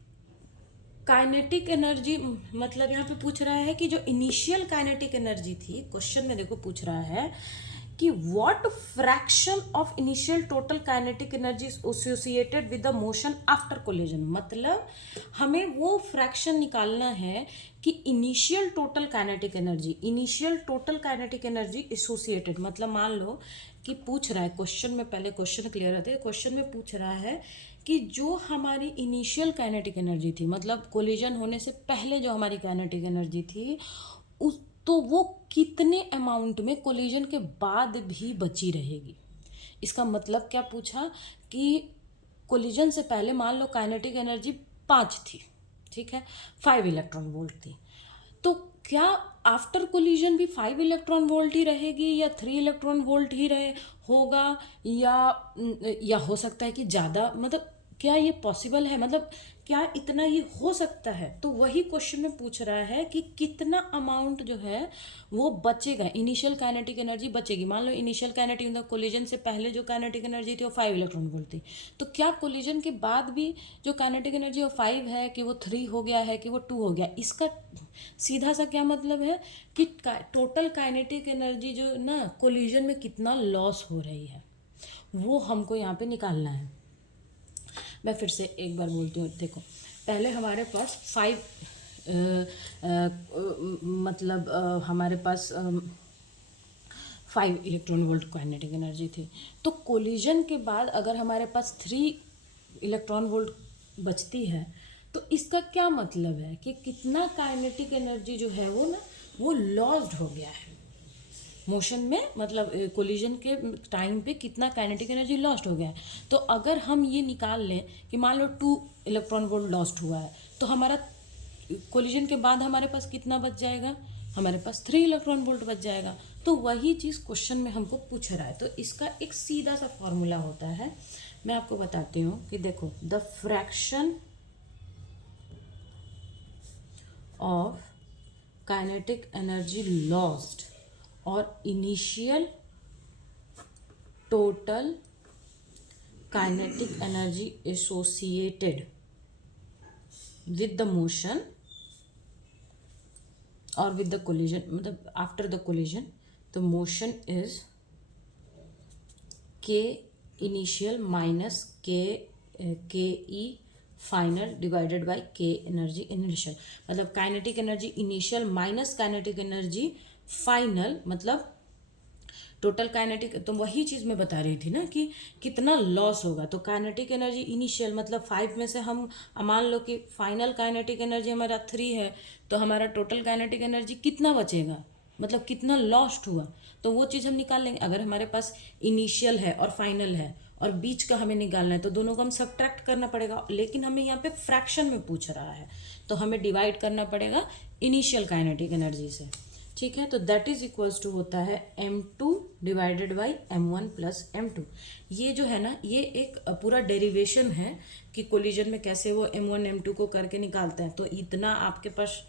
काइनेटिक एनर्जी, मतलब यहाँ पे पूछ रहा है कि जो इनिशियल काइनेटिक एनर्जी थी, क्वेश्चन में देखो पूछ रहा है कि what fraction of initial total kinetic energy associated with the motion after collision, मतलब हमें वो फ्रैक्शन निकालना है कि initial total kinetic energy associated, मतलब मान लो कि पूछ रहा है क्वेश्चन में, पहले क्वेश्चन क्लियर रहते हैं, क्वेश्चन में पूछ रहा है कि जो हमारी इनिशियल काइनेटिक एनर्जी थी, मतलब कोलिजन होने से पहले जो हमारी काइनेटिक एनर्जी थी, उस तो वो कितने अमाउंट में कोलिजन के बाद भी बची रहेगी। इसका मतलब क्या पूछा कि कोलिजन से पहले मान लो काइनेटिक एनर्जी 5 थी, ठीक है, 5 इलेक्ट्रॉन वोल्ट थी, तो क्या आफ्टर कोलिजन भी 5 इलेक्ट्रॉन वोल्ट ही रहेगी या 3 इलेक्ट्रॉन वोल्ट ही रहे होगा, या हो सकता है कि ज़्यादा, मतलब क्या ये पॉसिबल है, मतलब क्या इतना ये हो सकता है। तो वही क्वेश्चन में पूछ रहा है कि कितना अमाउंट जो है वो बचेगा, इनिशियल काइनेटिक एनर्जी बचेगी। मान लो इनिशियल काइनेटिक मतलब कोलिजन से पहले जो काइनेटिक एनर्जी थी वो 5 इलेक्ट्रॉन वोल्ट थी, तो क्या कोलिजन के बाद भी जो काइनेटिक एनर्जी वो 5 है कि वो 3 हो गया है कि वो 2 हो गया। इसका सीधा सा क्या मतलब है कि टोटल काइनेटिक एनर्जी जो ना कोलिजन में कितना लॉस हो रही है, वो हमको यहाँ पे निकालना है। मैं फिर से एक बार बोलती हूँ, देखो पहले हमारे पास 5 मतलब हमारे पास 5 इलेक्ट्रॉन वोल्ट काइनेटिक एनर्जी थी। तो कोलिजन के बाद अगर हमारे पास 3 इलेक्ट्रॉन वोल्ट बचती है तो इसका क्या मतलब है कि कितना काइनेटिक एनर्जी जो है वो लॉस्ड हो गया है मोशन में, मतलब कोलिजन के टाइम पे कितना काइनेटिक एनर्जी लॉस्ट हो गया है। तो अगर हम ये निकाल लें कि मान लो 2 इलेक्ट्रॉन वोल्ट लॉस्ट हुआ है तो हमारा कोलिजन के बाद हमारे पास कितना बच जाएगा, हमारे पास 3 इलेक्ट्रॉन वोल्ट बच जाएगा। तो वही चीज़ क्वेश्चन में हमको पूछ रहा है। तो इसका एक सीधा सा फॉर्मूला होता है, मैं आपको बताती हूँ कि देखो, the fraction of kinetic energy lost और initial total kinetic energy associated with the motion और विद द कोलिजन, मतलब after the collision, the motion is K initial minus K E final divided by K energy initial. मतलब kinetic energy initial minus kinetic energy final, मतलब total kinetic. तो वही चीज़ मैं बता रही थी ना कि कितना लॉस होगा। तो काइनेटिक एनर्जी इनिशियल मतलब 5 में से हम मान लो कि फाइनल काइनेटिक एनर्जी हमारा 3 है, तो हमारा टोटल काइनेटिक एनर्जी कितना बचेगा, मतलब कितना लॉस्ट हुआ, तो वो चीज़ हम निकाल लेंगे। अगर हमारे पास इनिशियल है और फाइनल है और बीच का हमें निकालना है तो दोनों को हम सब्ट्रैक्ट करना पड़ेगा, लेकिन हमें यहाँ पे फ्रैक्शन में पूछ रहा है तो हमें डिवाइड करना पड़ेगा इनिशियल काइनेटिक एनर्जी से। ठीक है, तो दैट इज इक्वल्स टू होता है m2 divided by m1 plus m2। ये जो है ना, ये एक पूरा डेरिवेशन है कि कोलिजन में कैसे वो m1 m2 को करके निकालते हैं। तो इतना आपके पास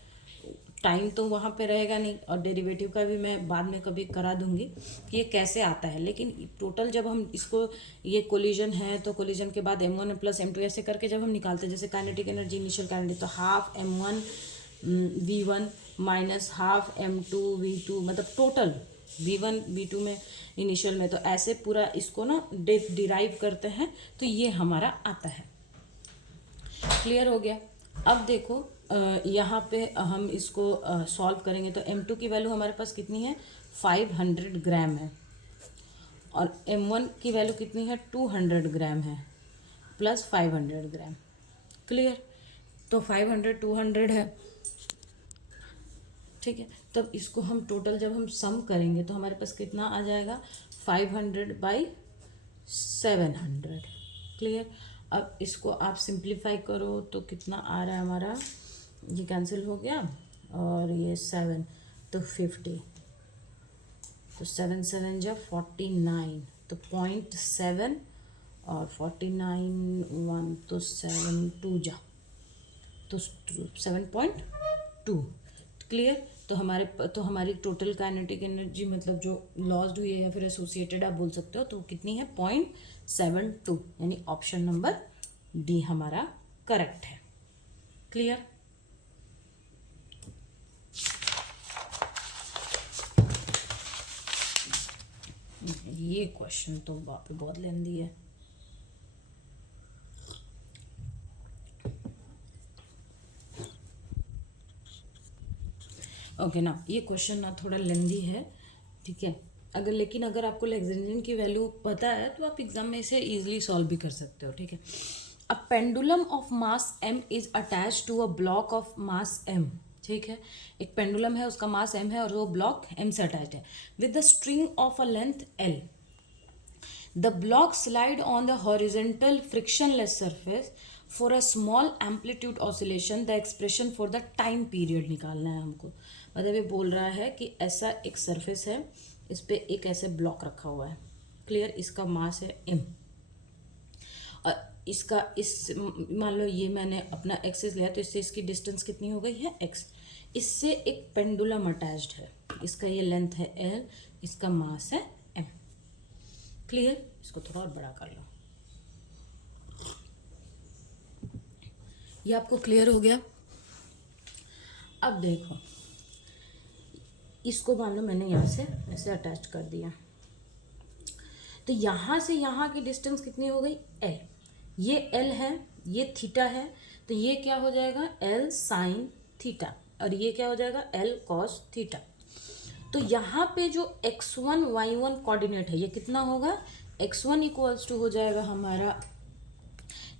टाइम तो वहाँ पे रहेगा नहीं, और डेरिवेटिव का भी मैं बाद में कभी करा दूंगी कि ये कैसे आता है। लेकिन टोटल जब हम इसको, ये कोलिजन है तो कोलिजन के बाद m1 प्लस m2 ऐसे करके जब हम निकालते हैं, जैसे काइनेटिक एनर्जी इनिशियल काइनेटिक, तो half m1 v1 minus half m2 v2, मतलब टोटल v1 v2 में इनिशियल में, तो ऐसे पूरा इसको ना डिराइव करते हैं तो ये हमारा आता है। क्लियर हो गया। अब देखो यहाँ पे हम इसको सॉल्व करेंगे तो m2 की वैल्यू हमारे पास कितनी है, 500 ग्राम है, और m1 की वैल्यू कितनी है, 200 ग्राम है, प्लस 500 ग्राम। क्लियर, तो 500 200 है। ठीक है, तब इसको हम टोटल जब हम सम करेंगे तो हमारे पास कितना आ जाएगा, 500 बाई 700। क्लियर, अब इसको आप सिंप्लीफाई करो तो कितना आ रहा है हमारा, ये कैंसिल हो गया और ये 7 तो 50, तो 7 7 जा 49, तो 0.7 और 49 1 तो 7 2 जा तो 7.2। क्लियर, तो हमारी टोटल काइनेटिक एनर्जी मतलब जो लॉस्ड हुई है या फिर एसोसिएटेड आप बोल सकते हो, तो कितनी है, 0.72, यानी ऑप्शन नंबर डी हमारा करेक्ट है। क्लियर, ये क्वेश्चन तो बाप रे बहुत लेंदी है। ओके ना, ये क्वेश्चन ना थोड़ा लेंदी है, ठीक है। लेकिन अगर आपको लैग्रेंजियन की वैल्यू पता है तो आप एग्जाम में इसे इजीली सॉल्व भी कर सकते हो। ठीक है, a pendulum of mass m is attach to a block of mass m। ठीक है, एक पेंडुलम है, उसका मास m है और वो ब्लॉक m से अटैच्ड है with the string of a length l। The block slide on the horizontal frictionless surface for a small amplitude oscillation, the expression for the time period निकालना है हमको। मतलब ये बोल रहा है कि ऐसा एक सरफेस है, इस पर एक ऐसे ब्लॉक रखा हुआ है। क्लियर, इसका मास है m, और इसका मान लो ये मैंने अपना एक्सिस लिया तो इससे इसकी डिस्टेंस कितनी हो गई है x। इससे एक पेंडुलम अटैच्ड है, इसका ये लेंथ है l, इसका मास है m। क्लियर, इसको थोड़ा और बड़ा कर लो। ये आपको क्लियर हो गया। अब देखो, इसको मान लो मैंने यहाँ से ऐसे अटैच कर दिया, तो यहाँ से यहाँ की डिस्टेंस कितनी हो गई, l। ये l है, ये थीटा है, तो ये क्या हो जाएगा, l साइन थीटा, और ये क्या हो जाएगा, l कॉस थीटा। तो तो यहाँ पे जो x1 y1 कोऑर्डिनेट है ये कितना होगा, x1 इक्वल्स टू हो जाएगा हमारा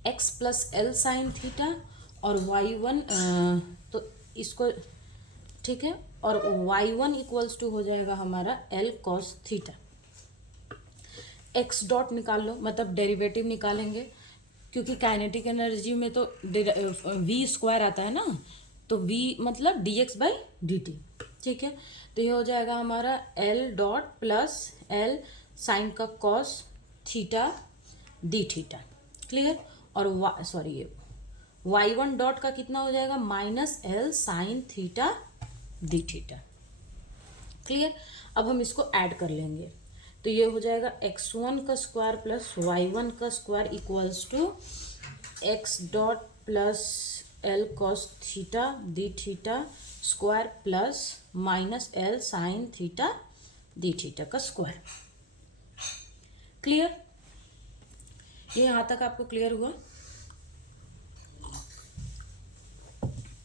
x plus L sine theta, और y1 तो इसको ठीक है, और y1 इक्वल्स टू हो जाएगा हमारा l cos theta. x dot निकाल लो, मतलब डेरिवेटिव निकालेंगे, क्योंकि काइनेटिक एनर्जी में तो v स्क्वायर आता है ना, तो v मतलब dx बाई dt, ठीक है। तो ये हो जाएगा हमारा l dot plus l sine का cos theta d theta, clear. और ये y1 डॉट का कितना हो जाएगा, minus l sine theta d theta, clear. अब हम इसको ऐड कर लेंगे, तो ये हो जाएगा x1 का स्क्वायर प्लस y1 का square equals to x dot plus l cos theta d theta square plus minus l sine theta d theta का स्क्वायर, क्लियर। ये यहाँ तक आपको क्लियर हुआ।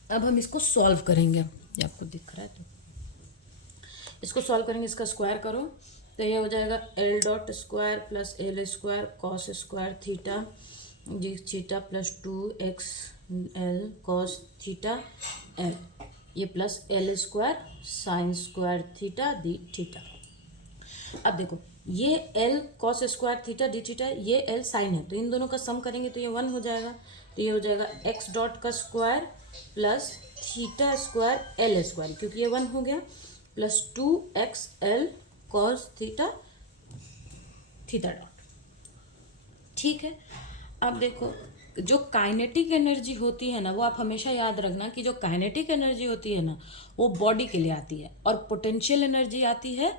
अब हम इसको सॉल्व करेंगे, ये आपको दिख रहा है तो इसको सॉल्व करेंगे, इसका स्क्वायर करो, तो ये हो जाएगा L dot square plus L square cos square theta d theta plus 2x L cos theta L, ये plus L square sine square theta d theta. अब देखो ये L cos square theta d theta, ये L sine है, तो इन दोनों का सम करेंगे तो ये 1 हो जाएगा, तो ये हो जाएगा एक्स डॉट का square plus theta square L square, क्योंकि ये 1 हो गया, plus 2x L cos theta theta dot, ठीक है। अब देखो जो काइनेटिक एनर्जी होती है ना, वो आप हमेशा याद रखना कि जो काइनेटिक एनर्जी होती है ना वो बॉडी के लिए आती है, और पोटेंशियल एनर्जी आती है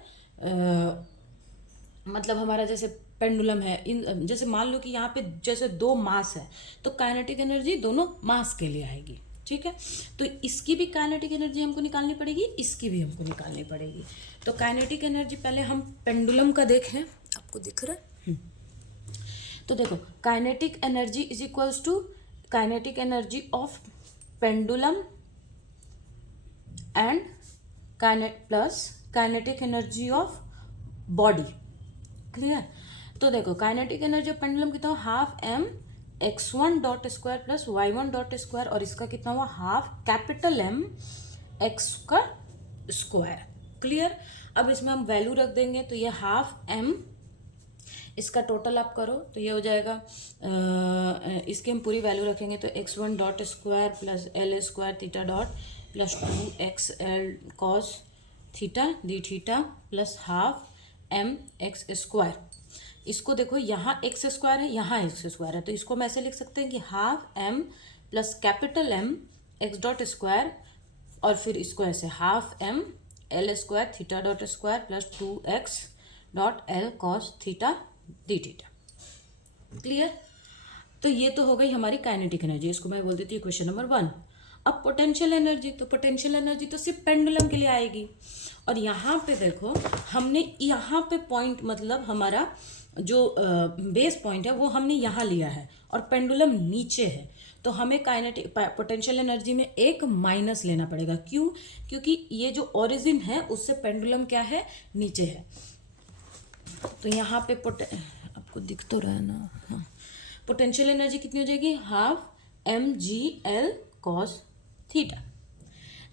मतलब हमारा जैसे पेंडुलम है, इन जैसे मान लो कि यहाँ पे जैसे 2 मास है, तो काइनेटिक एनर्जी दोनों मास के लिए आएगी, ठीक है। तो इसकी भी काइनेटिक एनर्जी हमको निकालनी पड़ेगी, इसकी भी हमको निकालनी पड़ेगी। तो काइनेटिक एनर्जी पहले हम पेंडुलम का देखें, आपको दिख रहा है। तो देखो kinetic energy is equals to kinetic energy of pendulum and plus kinetic energy of body, clear. तो देखो काइनेटिक एनर्जी ऑफ पेंडुलम कितना हुआ, half m x1 dot square plus y1 dot square, और इसका कितना हुआ, हाफ कैपिटल M x का square, क्लियर। अब इसमें हम वैल्यू रख देंगे, तो ये हाफ m, इसका टोटल आप करो तो ये हो जाएगा इसकी हम पूरी वैल्यू रखेंगे, तो x1 dot square plus L square theta dot plus 2x L cos theta d theta plus half m x square. इसको देखो यहाँ एक्स स्क्वायर है, यहाँ एक्स स्क्वायर है, तो इसको हम ऐसे लिख सकते हैं कि half m plus capital M x dot square, और फिर इसको ऐसे half m L square theta dot square plus 2x dot l cos theta d theta, clear. तो ये तो हो गई हमारी काइनेटिक एनर्जी, इसको मैं बोल देती हूँ क्वेश्चन नंबर 1। अब पोटेंशियल एनर्जी, तो पोटेंशियल एनर्जी तो सिर्फ पेंडुलम के लिए आएगी, और यहाँ पे देखो हमने यहाँ पे पॉइंट मतलब हमारा जो बेस पॉइंट है वो हमने यहाँ लिया है, और पेंडुलम नीचे है, तो हमें काइनेटिक पोटेंशियल एनर्जी में एक माइनस लेना पड़ेगा। क्यों? क्योंकि ये जो ओरिजिन है उससे पेंडुलम क्या है, नीचे है। तो यहाँ पे आपको दिख तो रहा है ना, हाँ, पोटेंशियल एनर्जी कितनी हो जाएगी, half m g l cos theta.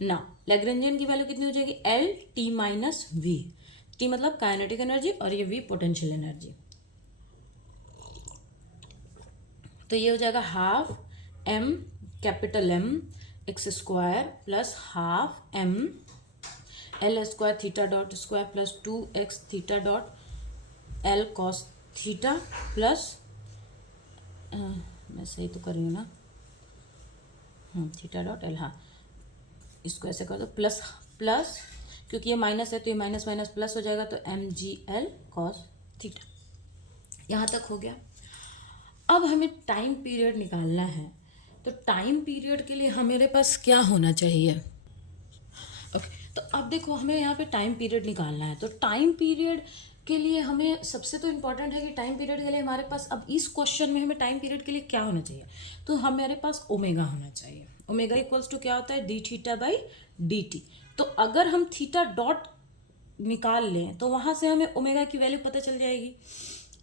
ना लैग्रेंजियन की वैल्यू कितनी हो जाएगी, L T minus V, T मतलब काइनेटिक एनर्जी और ये वी पोटेंशियल एनर्जी। तो ये हो जाएगा half m capital M x square plus half m l square theta dot square plus 2x theta dot l cos theta plus मैं सही तो कर रही हूँ ना, थीटा डॉट एल, हाँ इसको ऐसे कर दो, प्लस प्लस क्योंकि ये माइनस है तो ये माइनस माइनस प्लस हो जाएगा, तो m g l cos theta. यहाँ तक हो गया। अब हमें टाइम पीरियड निकालना है, तो टाइम पीरियड के लिए हमारे पास क्या होना चाहिए, ओके। तो अब देखो हमें यहाँ पे टाइम पीरियड निकालना है, तो टाइम पीरियड के लिए हमें सबसे तो इम्पॉर्टेंट है कि टाइम पीरियड के लिए हमारे पास, अब इस क्वेश्चन में हमें टाइम पीरियड के लिए क्या होना चाहिए, तो हमारे पास ओमेगा होना चाहिए। ओमेगा इक्वल्स टू क्या होता है, D theta by D T. तो अगर हम थीटा डॉट निकाल लें तो वहाँ से हमें ओमेगा की वैल्यू पता चल जाएगी।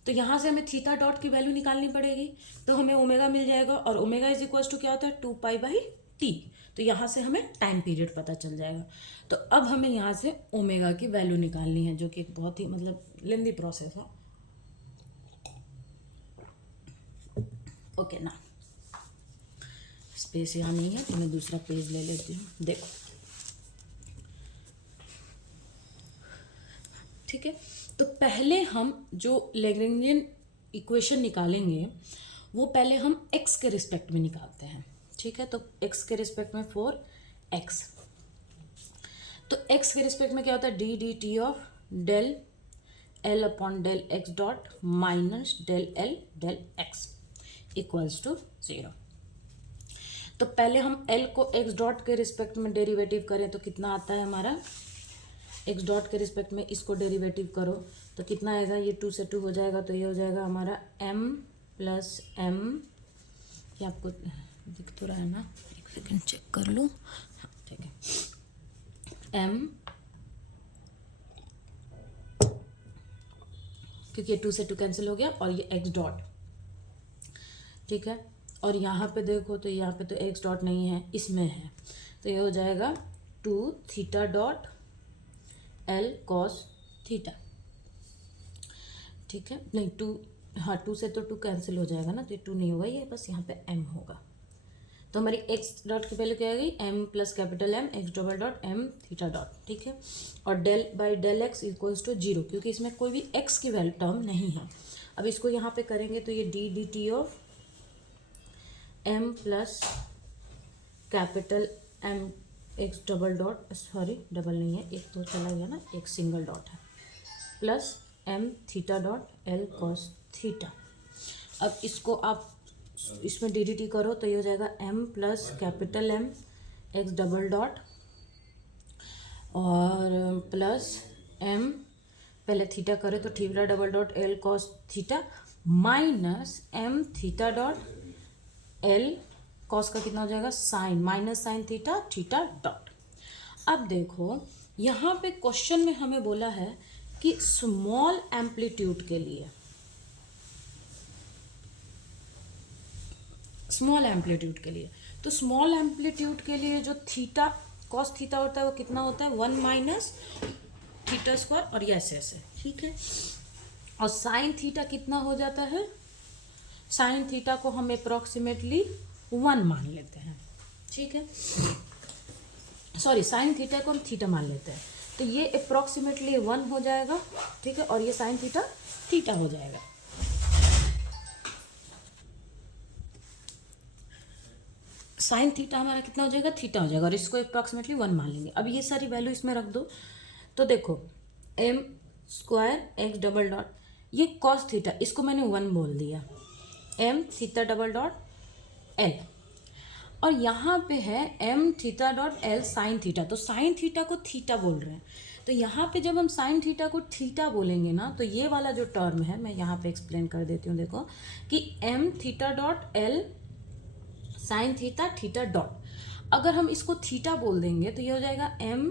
तो यहाँ से हमें थीटा डॉट की वैल्यू निकालनी पड़ेगी, तो हमें ओमेगा मिल जाएगा, और ओमेगा इज इक्वल्स टू क्या होता है 2π/t। तो यहाँ से हमें टाइम पीरियड पता चल जाएगा। तो अब हमें यहाँ से ओमेगा की वैल्यू निकालनी है, जो कि एक बहुत ही मतलब लेंदी प्रोसेस है। ओके ना, स्पेस यहाँ नहीं है तो मैं दूसरा पेज ले लेती हूँ। देखो ठीक है, तो पहले हम जो लैग्रेंजियन इक्वेशन निकालेंगे वो पहले हम x के रिस्पेक्ट में निकालते हैं। ठीक है, तो x के रिस्पेक्ट में 4x, तो x के रिस्पेक्ट में क्या होता है d d t of del L upon del x dot minus del L del x equals to 0। तो पहले हम l को x डॉट के रिस्पेक्ट में डेरिवेटिव करें तो कितना आता है हमारा, x डॉट के रिस्पेक्ट में इसको डेरिवेटिव करो तो कितना आएगा, ये 2 से 2 हो जाएगा, तो ये हो जाएगा हमारा m प्लस m, ये आपको दिख तो रहा है ना, एक सेकेंड चेक कर लूँ। हाँ ठीक है, m क्योंकि ये 2 से 2 कैंसिल हो गया, और ये x डॉट। ठीक है, और यहाँ पे देखो तो यहाँ पे तो x डॉट नहीं है, इसमें है, तो ये हो जाएगा 2 theta dot l cos theta. ठीक है, नहीं 2, हाँ 2 से तो 2 कैंसिल हो जाएगा ना, तो ये 2 नहीं होगा, ये बस यहाँ पे m होगा। तो हमारी x डॉट की वैल्यू क्या आएगी, m plus capital M x double dot m theta dot. ठीक है, और del by del x equals to 0, क्योंकि इसमें कोई भी x की वैल्यू टर्म नहीं है। अब इसको यहाँ पे करेंगे तो ये D d t of m plus capital M x double dot, sorry double नहीं है, एक तो चला गया ना, एक सिंगल डॉट है, plus m theta dot l cos theta. अब इसको आप इसमें डी डी टी करो तो ये हो जाएगा m plus capital M x double dot और प्लस m, पहले थीटा करे तो theta double dot l cos theta minus m theta dot l cos का कितना हो जाएगा sine, minus sine theta theta dot. अब देखो यहाँ पे क्वेश्चन में हमें बोला है कि स्मॉल एम्पलीट्यूड के लिए, स्मॉल एम्पलीट्यूड के लिए, तो स्मॉल एम्पलीट्यूड के लिए जो थीटा कॉस थीटा होता है वो कितना होता है 1 माइनस थीटा स्क्वायर, और ये ऐसे ऐसे। ठीक है, और साइन थीटा कितना हो जाता है, साइन थीटा को हम अप्रॉक्सीमेटली 1 मान लेते हैं। ठीक है, सॉरी साइन थीटा को हम थीटा मान लेते हैं, तो ये अप्रॉक्सीमेटली 1 हो जाएगा। ठीक है, और ये साइन थीटा थीटा हो जाएगा। साइन थीटा हमारा कितना हो जाएगा, थीटा हो जाएगा, और इसको अप्रॉक्सीमेटली 1 मान लेंगे। अब ये सारी वैल्यू इसमें रख दो, तो देखो m square x double dot, ये कॉस थीटा, इसको मैंने 1 बोल दिया, m theta double dot l, और यहाँ पे है m theta dot l sine theta, तो साइन थीटा को थीटा बोल रहे हैं, तो यहाँ पे जब हम साइन थीटा को थीटा बोलेंगे ना, तो ये वाला जो टर्म है मैं यहाँ पे एक्सप्लेन कर देती हूँ। देखो कि m theta dot l sine theta theta dot, अगर हम इसको थीटा बोल देंगे तो ये हो जाएगा m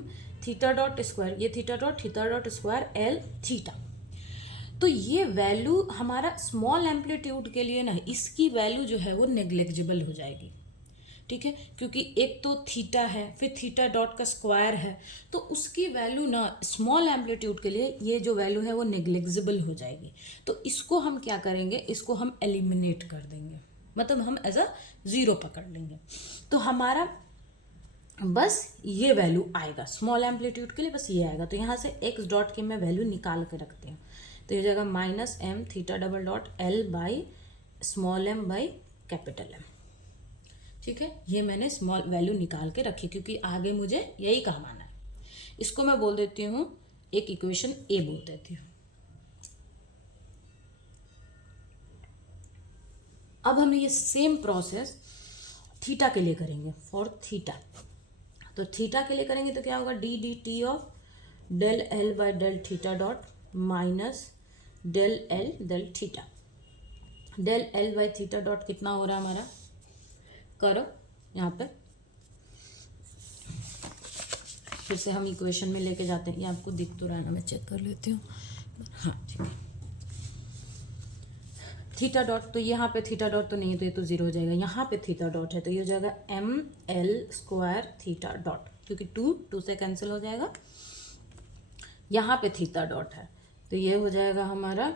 थीटा डॉट स्क्वायर, ये theta dot square l theta. तो ये वैल्यू हमारा स्मॉल एम्पलीट्यूड के लिए ना, इसकी वैल्यू जो है वो नेग्लेक्जिबल हो जाएगी। ठीक है, क्योंकि एक तो थीटा है, फिर थीटा डॉट का स्क्वायर है, तो उसकी वैल्यू ना स्मॉल एम्पलीट्यूड के लिए ये जो वैल्यू है वो नेग्लेक्जिबल हो जाएगी। तो इसको हम क्या करेंगे, इसको हम एलिमिनेट कर देंगे, मतलब हम एज अ 0 पकड़ लेंगे। तो हमारा बस ये वैल्यू आएगा स्मॉल एम्पलीट्यूड के लिए, बस ये आएगा। तो यहाँ से x डॉट की मैं वैल्यू निकाल के रखती हूँ, तो ये जाएगा minus m theta double dot l by small m by capital M। ठीक है, ये मैंने स्मॉल वैल्यू निकाल के रखी, क्योंकि आगे मुझे यही काम आना है। इसको मैं बोल देती हूँ, एक इक्वेशन a बोल देती हूँ। अब हम ये सेम प्रोसेस थीटा के लिए करेंगे, फॉर थीटा। तो थीटा के लिए करेंगे तो क्या होगा, d d t of del L by del theta dot minus del L del theta. Del L by theta dot कितना हो रहा है हमारा, करो यहाँ पे फिर से हम इक्वेशन में लेके जाते हैं। ये आपको दिख तो रहा है ना, मैं चेक कर लेती हूँ। हाँ ठीक है। थीटा डॉट, तो यहाँ पे थीटा डॉट तो नहीं है तो ये तो जीरो हो जाएगा। यहाँ पे थीटा डॉट है तो ये हो जाएगा ml² थीटा डॉट, क्योंकि टू से कैंसिल हो जाएगा। यहाँ पे थीटा डॉट है तो ये हो जाएगा हमारा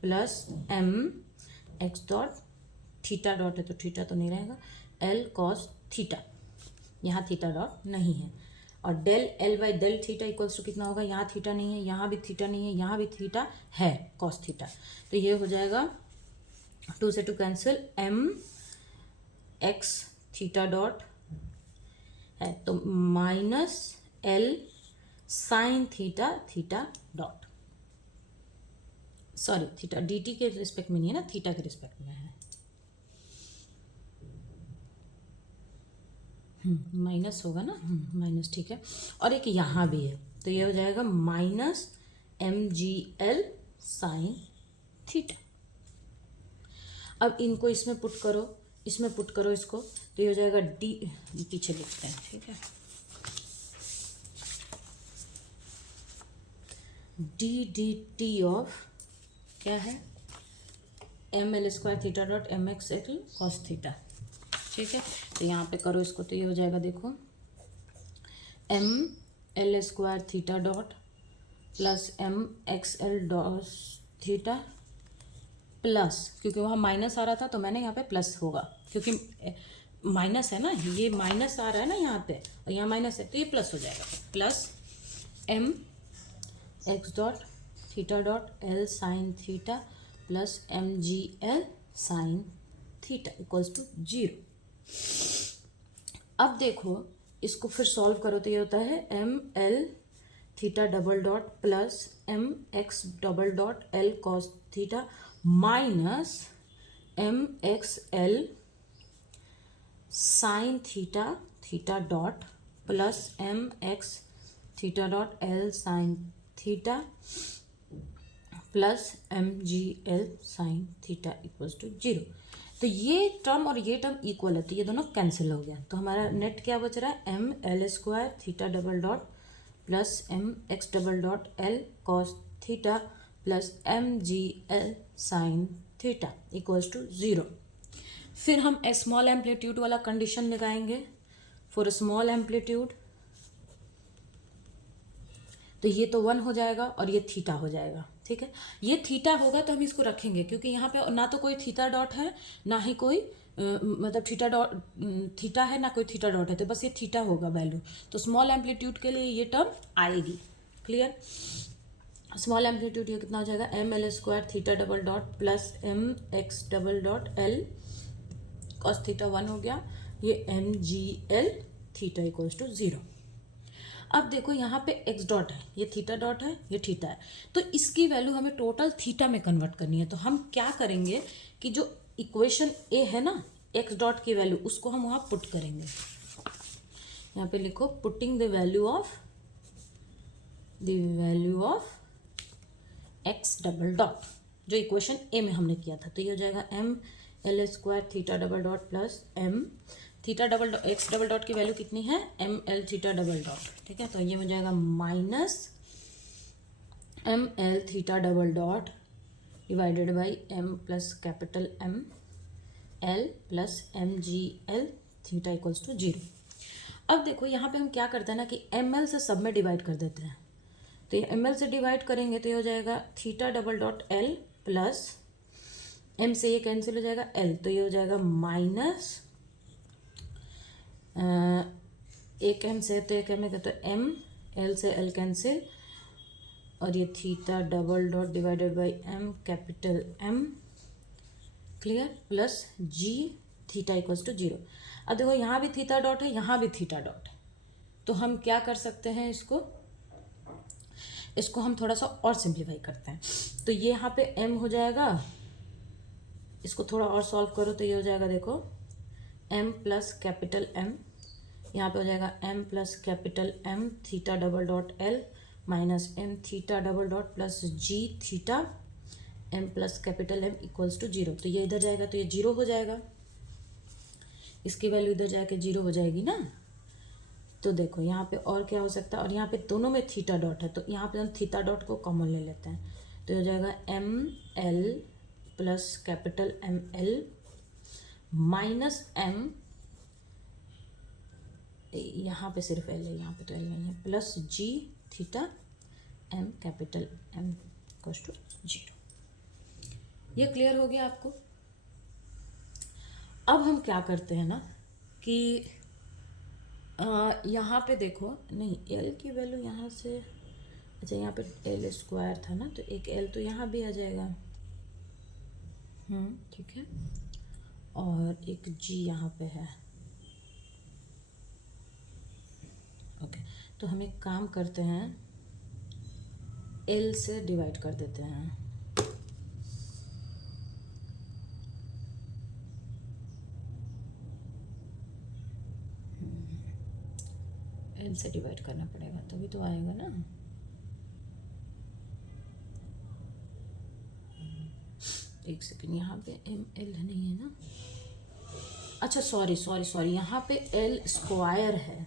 plus mx dot, theta dot है तो थीटा तो नहीं रहेगा, l cos थीटा, यहाँ थीटा डॉट नहीं है। और del l by del theta equals to कितना होगा, यहाँ थीटा नहीं है, यहाँ भी थीटा नहीं है, यहाँ भी थीटा है cos थीटा, तो ये हो जाएगा 2 से 2 कैंसिल, mx थीटा डॉट है तो minus l sine theta theta dot, sorry theta dt के रिस्पेक्ट में नहीं है ना, थीटा के रिस्पेक्ट में है। माइनस होगा ना, माइनस ठीक है। और एक यहाँ भी है तो ये हो जाएगा माइनस mgl साइन थीटा। अब इनको इसमें पुट करो, इसमें पुट करो इसको, तो ये हो जाएगा डी, पीछे लिखते हैं ठीक है, डी डी टी ऑफ क्या है ml² theta dot mx cos theta, ठीक है। तो यहाँ पे करो इसको तो ये हो जाएगा देखो ml² theta dot plus mxl dot theta plus, क्योंकि वहाँ माइनस आ रहा था तो मैंने यहाँ पे प्लस होगा, क्योंकि माइनस है ना, ये माइनस आ रहा है ना यहाँ पे और यहाँ माइनस है तो ये प्लस हो जाएगा, plus mx dot theta dot l sine theta plus mgl sine theta equals to 0। अब देखो इसको फिर सॉल्व करो तो ये होता है ml theta double dot plus mx double dot l cos theta minus mxl sine theta theta dot plus mx theta dot l sine theta plus mgl sine theta equals to 0। तो ये term और ये term equal है तो ये दोनों cancel हो गया, तो हमारा नेट क्या बच रहा है ml² theta double dot plus mx double dot l cos theta plus mgl sine theta equals to 0। फिर हम स्मॉल एम्पलीट्यूड वाला कंडीशन लगाएंगे फॉर स्मॉल एम्पलीट्यूड, तो ये तो 1 हो जाएगा और ये थीटा हो जाएगा, ठीक है। ये थीटा होगा तो हम इसको रखेंगे क्योंकि यहाँ पे ना तो कोई थीटा डॉट है ना ही कोई मतलब थीटा डॉट थीटा है ना कोई थीटा डॉट है, तो बस ये थीटा होगा वैल्यू, तो स्मॉल एम्पलीट्यूड के लिए ये टर्म आएगी। क्लियर। स्मॉल एम्पलीट्यूड ये कितना हो जाएगा ml² theta double dot plus mx double dot l cos theta 1 हो गया, ये mgl थीटा इक्वल्स टू 0। अब देखो यहाँ पे x डॉट है, ये थीटा डॉट है, ये थीटा है, तो इसकी वैल्यू हमें टोटल थीटा में कन्वर्ट करनी है। तो हम क्या करेंगे कि जो इक्वेशन ए है ना x डॉट की वैल्यू उसको हम वहाँ पुट करेंगे। यहाँ पे लिखो putting the value of x double dot, जो इक्वेशन ए में हमने किया था, तो ये हो जाएगा ml² theta double dot plus m theta double dot x double dot की वैल्यू कितनी है ml थीटा डबल डॉट, ठीक है। तो ये हो जाएगा minus ml theta double dot divided by m plus capital M l plus mgl theta equals to 0। अब देखो यहाँ पे हम क्या करते हैं ना कि ml से सब में डिवाइड कर देते हैं, तो ये ml से डिवाइड करेंगे तो ये हो जाएगा theta double dot l plus m से ये कैंसिल हो जाएगा l, तो ये हो जाएगा माइनस एक m से तो एक m है तो m l से l कैंसिल और ये theta double dot divided by m capital M clear plus g theta equals to 0। अब देखो यहाँ भी थीटा डॉट है, यहाँ भी थीटा डॉट है, तो हम क्या कर सकते हैं इसको हम थोड़ा सा और सिंप्लीफाई करते हैं। तो ये यहाँ पे m हो जाएगा, इसको थोड़ा और सॉल्व करो तो ये हो जाएगा देखो m प्लस कैपिटल M, यहाँ पे हो जाएगा m plus capital M theta double dot l minus m theta double dot plus g theta m plus capital M equals to 0। तो ये इधर जाएगा तो ये 0 हो जाएगा, इसकी वैल्यू इधर जाके 0 हो जाएगी ना, तो देखो यहाँ पे और क्या हो सकता है, और यहाँ पे दोनों में थीटा डॉट है, तो यहाँ पे हम थीटा डॉट को कॉमन ले लेते हैं, तो हो जाएगा m l plus capital M l minus m, यहाँ पे सिर्फ एल है, यहाँ पे तो एल नहीं है, plus g theta m capital M equals to 0। ये क्लियर हो गया आपको। अब हम क्या करते हैं ना कि यहाँ पे देखो, नहीं एल की वैल्यू यहाँ से, अच्छा यहाँ पे एल स्क्वायर था ना, तो एक एल तो यहाँ भी आ जाएगा, ठीक है, और एक जी यहाँ पे है। ओके, तो हम एक काम करते हैं, एल से डिवाइड कर देते हैं, एल से डिवाइड करना पड़ेगा तभी तो आएगा ना। एक सेकंड, यहाँ पे एम एल नहीं है ना, अच्छा सॉरी, यहाँ पे एल स्क्वायर है,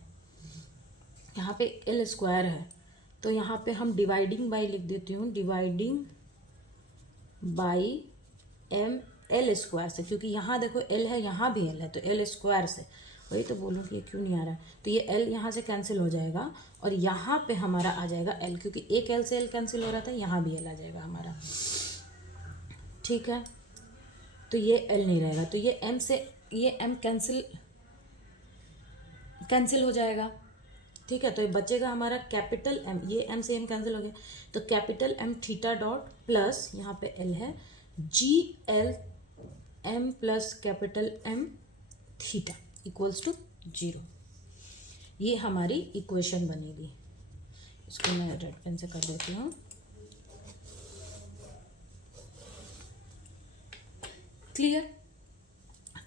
यहाँ पे एल स्क्वायर है, तो यहाँ पे हम डिवाइडिंग बाई लिख देती हूँ, dividing by m l square से, क्योंकि यहाँ देखो एल है, यहाँ भी एल है, तो एल स्क्वायर से, वही तो बोलूँ कि ये क्यों नहीं आ रहा है, तो ये एल यहाँ से कैंसिल हो जाएगा और यहाँ पे हमारा आ जाएगा एल, क्योंकि एक एल से एल कैंसिल हो रहा था, यहाँ भी एल आ जाएगा हमारा, ठीक है। तो ये एल नहीं रहेगा, तो ये एम से ये एम कैंसिल हो जाएगा, ठीक है। तो ये बचेगा हमारा कैपिटल एम, ये एम से एम कैंसिल हो गया, तो capital M theta dot plus यहाँ पे एल है g l m plus capital M theta equals to 0। ये हमारी इक्वेशन बनेगी। इसको मैं रेड पेन से कर देती हूँ। क्लियर।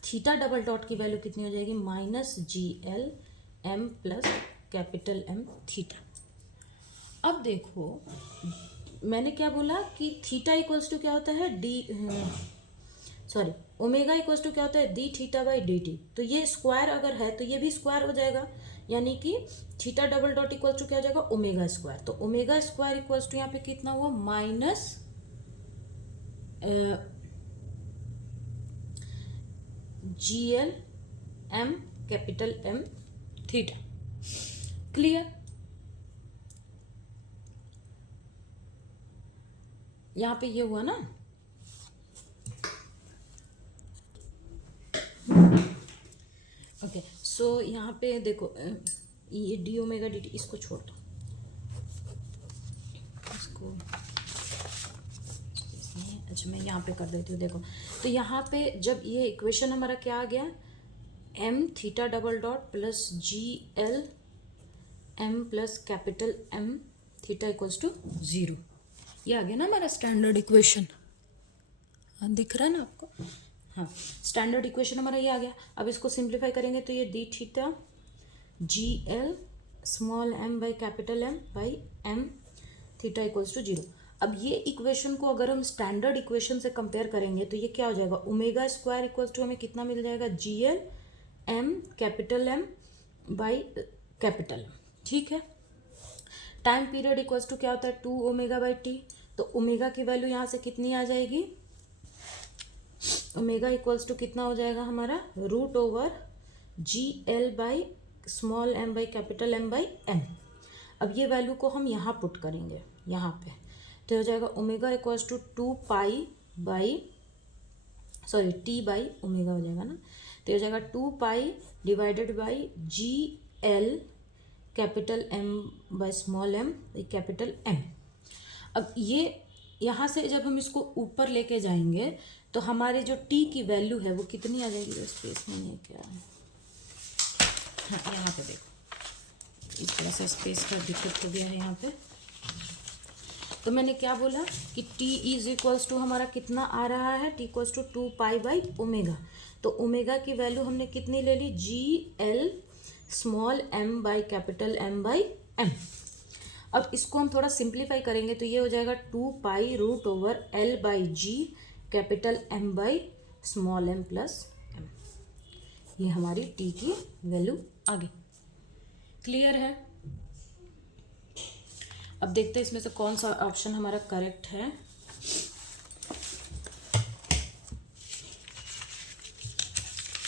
थीटा डबल डॉट की वैल्यू कितनी हो जाएगी, minus g l m plus capital M theta. अब देखो मैंने क्या बोला कि थीटा इक्वल्स टू क्या होता है, ओमेगा इक्वल्स टू क्या होता है, D theta by D T. तो ये स्क्वायर अगर है तो ये भी स्क्वायर हो जाएगा, यानी कि theta double dot equals to क्या हो जाएगा, ओमेगा स्क्वायर। तो ओमेगा स्क्वायर इक्वल्स टू यहाँ पे कितना हुआ, minus g l m capital M theta. Clear. यहाँ पे ये हुआ ना, ओके। सो यहाँ पे देखो ये डी ओमेगा डी टी, इसको छोड़ दो, इसको अच्छा मैं यहाँ पे कर देती हूँ। देखो तो यहाँ पे जब ये इक्वेशन हमारा क्या आ गया, m theta double dot plus g l m plus capital M theta equals to 0, ये आ गया ना हमारा स्टैंडर्ड इक्वेशन। दिख रहा है ना आपको, हाँ स्टैंडर्ड इक्वेशन हमारा ये आ गया। अब इसको सिंप्लीफाई करेंगे तो ये d theta g L small m by capital M by m theta equals to 0। अब ये इक्वेशन को अगर हम स्टैंडर्ड इक्वेशन से कंपेयर करेंगे तो ये क्या हो जाएगा, ओमेगा स्क्वायर इक्वल्स टू हमें कितना मिल जाएगा, g l m capital M by capital M, ठीक है। टाइम पीरियड इक्वल्स टू क्या होता है, 2 ओमेगा बाई टी। तो ओमेगा की वैल्यू यहाँ से कितनी आ जाएगी, ओमेगा इक्वल्स टू कितना हो जाएगा हमारा, root over g l by small m by capital M by m. अब ये वैल्यू को हम यहाँ पुट करेंगे यहाँ पे, तो हो जाएगा omega equals to 2 pi by T by omega हो जाएगा ना, तो हो जाएगा 2 pi divided by g l capital M by small m by capital M. अब ये यहाँ से जब हम इसको ऊपर लेके जाएंगे तो हमारे जो टी की वैल्यू है वो कितनी आ जाएगी, स्पेस नहीं है क्या, हाँ यहाँ पे देखो थोड़ा सा स्पेस का दिक्कत हो गया है यहाँ पे। तो मैंने क्या बोला कि t इज इक्वल्स टू हमारा कितना आ रहा है, t equals to 2 pi by omega. तो ओमेगा की वैल्यू हमने कितनी ले ली, g L small m by capital M by m. अब इसको हम थोड़ा सिंप्लीफाई करेंगे तो ये हो जाएगा 2 pi root over l by g capital M by small m plus m. ये हमारी t की वैल्यू आ गई। क्लियर है? अब देखते हैं इसमें से कौन सा ऑप्शन हमारा करेक्ट है।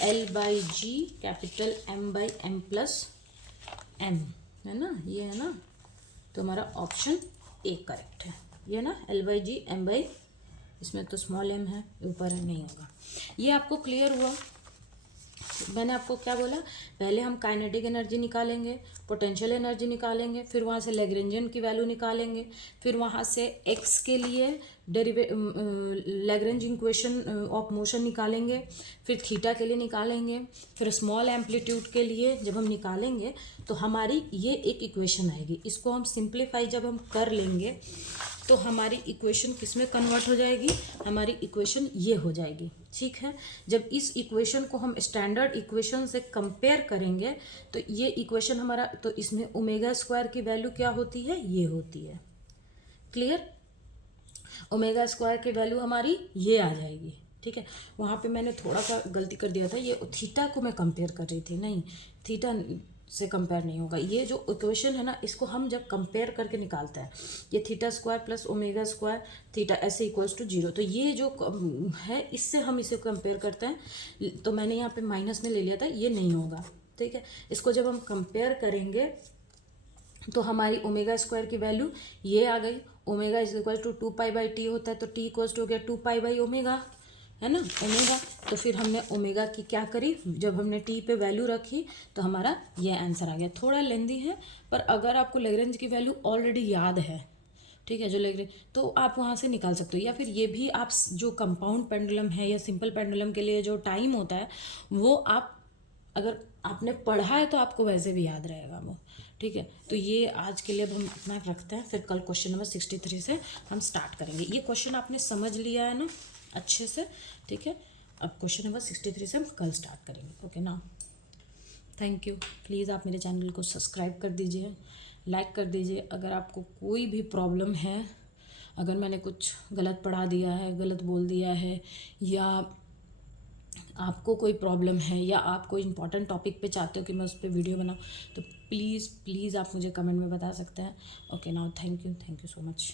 L/G कैपिटल M/M+M है ना, ये है ना, तो हमारा ऑप्शन ए करेक्ट है, ये ना L/G M बाई, इसमें तो स्मॉल m है, ऊपर है, नहीं होगा। ये आपको क्लियर हुआ? मैंने आपको क्या बोला, पहले हम काइनेटिक एनर्जी निकालेंगे, पोटेंशियल एनर्जी निकालेंगे, फिर वहाँ से लैग्रेंजियन की वैल्यू निकालेंगे, फिर वहाँ से एक्स के लिए लैग्रेंज इक्वेशन ऑफ मोशन निकालेंगे, फिर थीटा के लिए निकालेंगे, फिर स्मॉल एम्पलीट्यूड के लिए जब हम निकालेंगे तो हमारी ये एक इक्वेशन आएगी। इसको हम सिंप्लीफाई जब हम कर लेंगे तो हमारी इक्वेशन किस में कन्वर्ट हो जाएगी, हमारी इक्वेशन ये हो जाएगी। ठीक है, जब इस इक्वेशन को हम स्टैंडर्ड इक्वेशन से कंपेयर करेंगे तो ये इक्वेशन हमारा, तो इसमें ओमेगा स्क्वायर की वैल्यू क्या होती है, ये होती है। क्लियर? ओमेगा स्क्वायर की वैल्यू हमारी ये आ जाएगी। ठीक है, वहाँ पे मैंने थोड़ा सा गलती कर दिया था, ये थीटा को मैं कंपेयर कर रही थी, नहीं, थीटा से कंपेयर नहीं होगा। ये जो इक्वेशन है ना, इसको हम जब कंपेयर करके निकालते हैं, ये theta square plus omega square theta ऐसे इक्वल्स टू 0, तो ये जो है इससे हम इसे कंपेयर करते हैं, तो मैंने यहाँ पे माइनस में ले लिया था, ये नहीं होगा। ठीक है, इसको जब हम कंपेयर करेंगे तो हमारी ओमेगा स्क्वायर की वैल्यू ये आ गई, omega is equal to 2π/t होता है, तो t इक्वल्स टू हो गया 2π/ओमेगा, है ना, ओमेगा। तो फिर हमने ओमेगा की क्या करी, जब हमने टी पे वैल्यू रखी तो हमारा ये आंसर आ गया। थोड़ा लेंदी है, पर अगर आपको लैग्रेंज की वैल्यू ऑलरेडी याद है, ठीक है, जो लैग्रेंज, तो आप वहाँ से निकाल सकते हो। या फिर ये भी आप जो कंपाउंड पेंडुलम है या सिंपल पेंडुलम के लिए जो टाइम होता है वो आप, अगर आपने पढ़ा है तो आपको वैसे भी याद रहेगा वो। ठीक है, तो ये आज के लिए अब हम इतना रखते हैं, फिर कल क्वेश्चन नंबर 63 से हम स्टार्ट करेंगे। ये क्वेश्चन आपने समझ लिया है ना अच्छे से? ठीक है, अब क्वेश्चन नंबर 63 से हम कल स्टार्ट करेंगे। ओके ना, थैंक यू। प्लीज़ आप मेरे चैनल को सब्सक्राइब कर दीजिए, लाइक कर दीजिए। अगर आपको कोई भी प्रॉब्लम है, अगर मैंने कुछ गलत पढ़ा दिया है, गलत बोल दिया है, या आपको कोई प्रॉब्लम है, या आप कोई इंपॉर्टेंट टॉपिक पे चाहते हो कि मैं उस पर वीडियो बनाऊँ, तो प्लीज़ प्लीज़ आप मुझे कमेंट में बता सकते हैं। Okay now, thank you so much.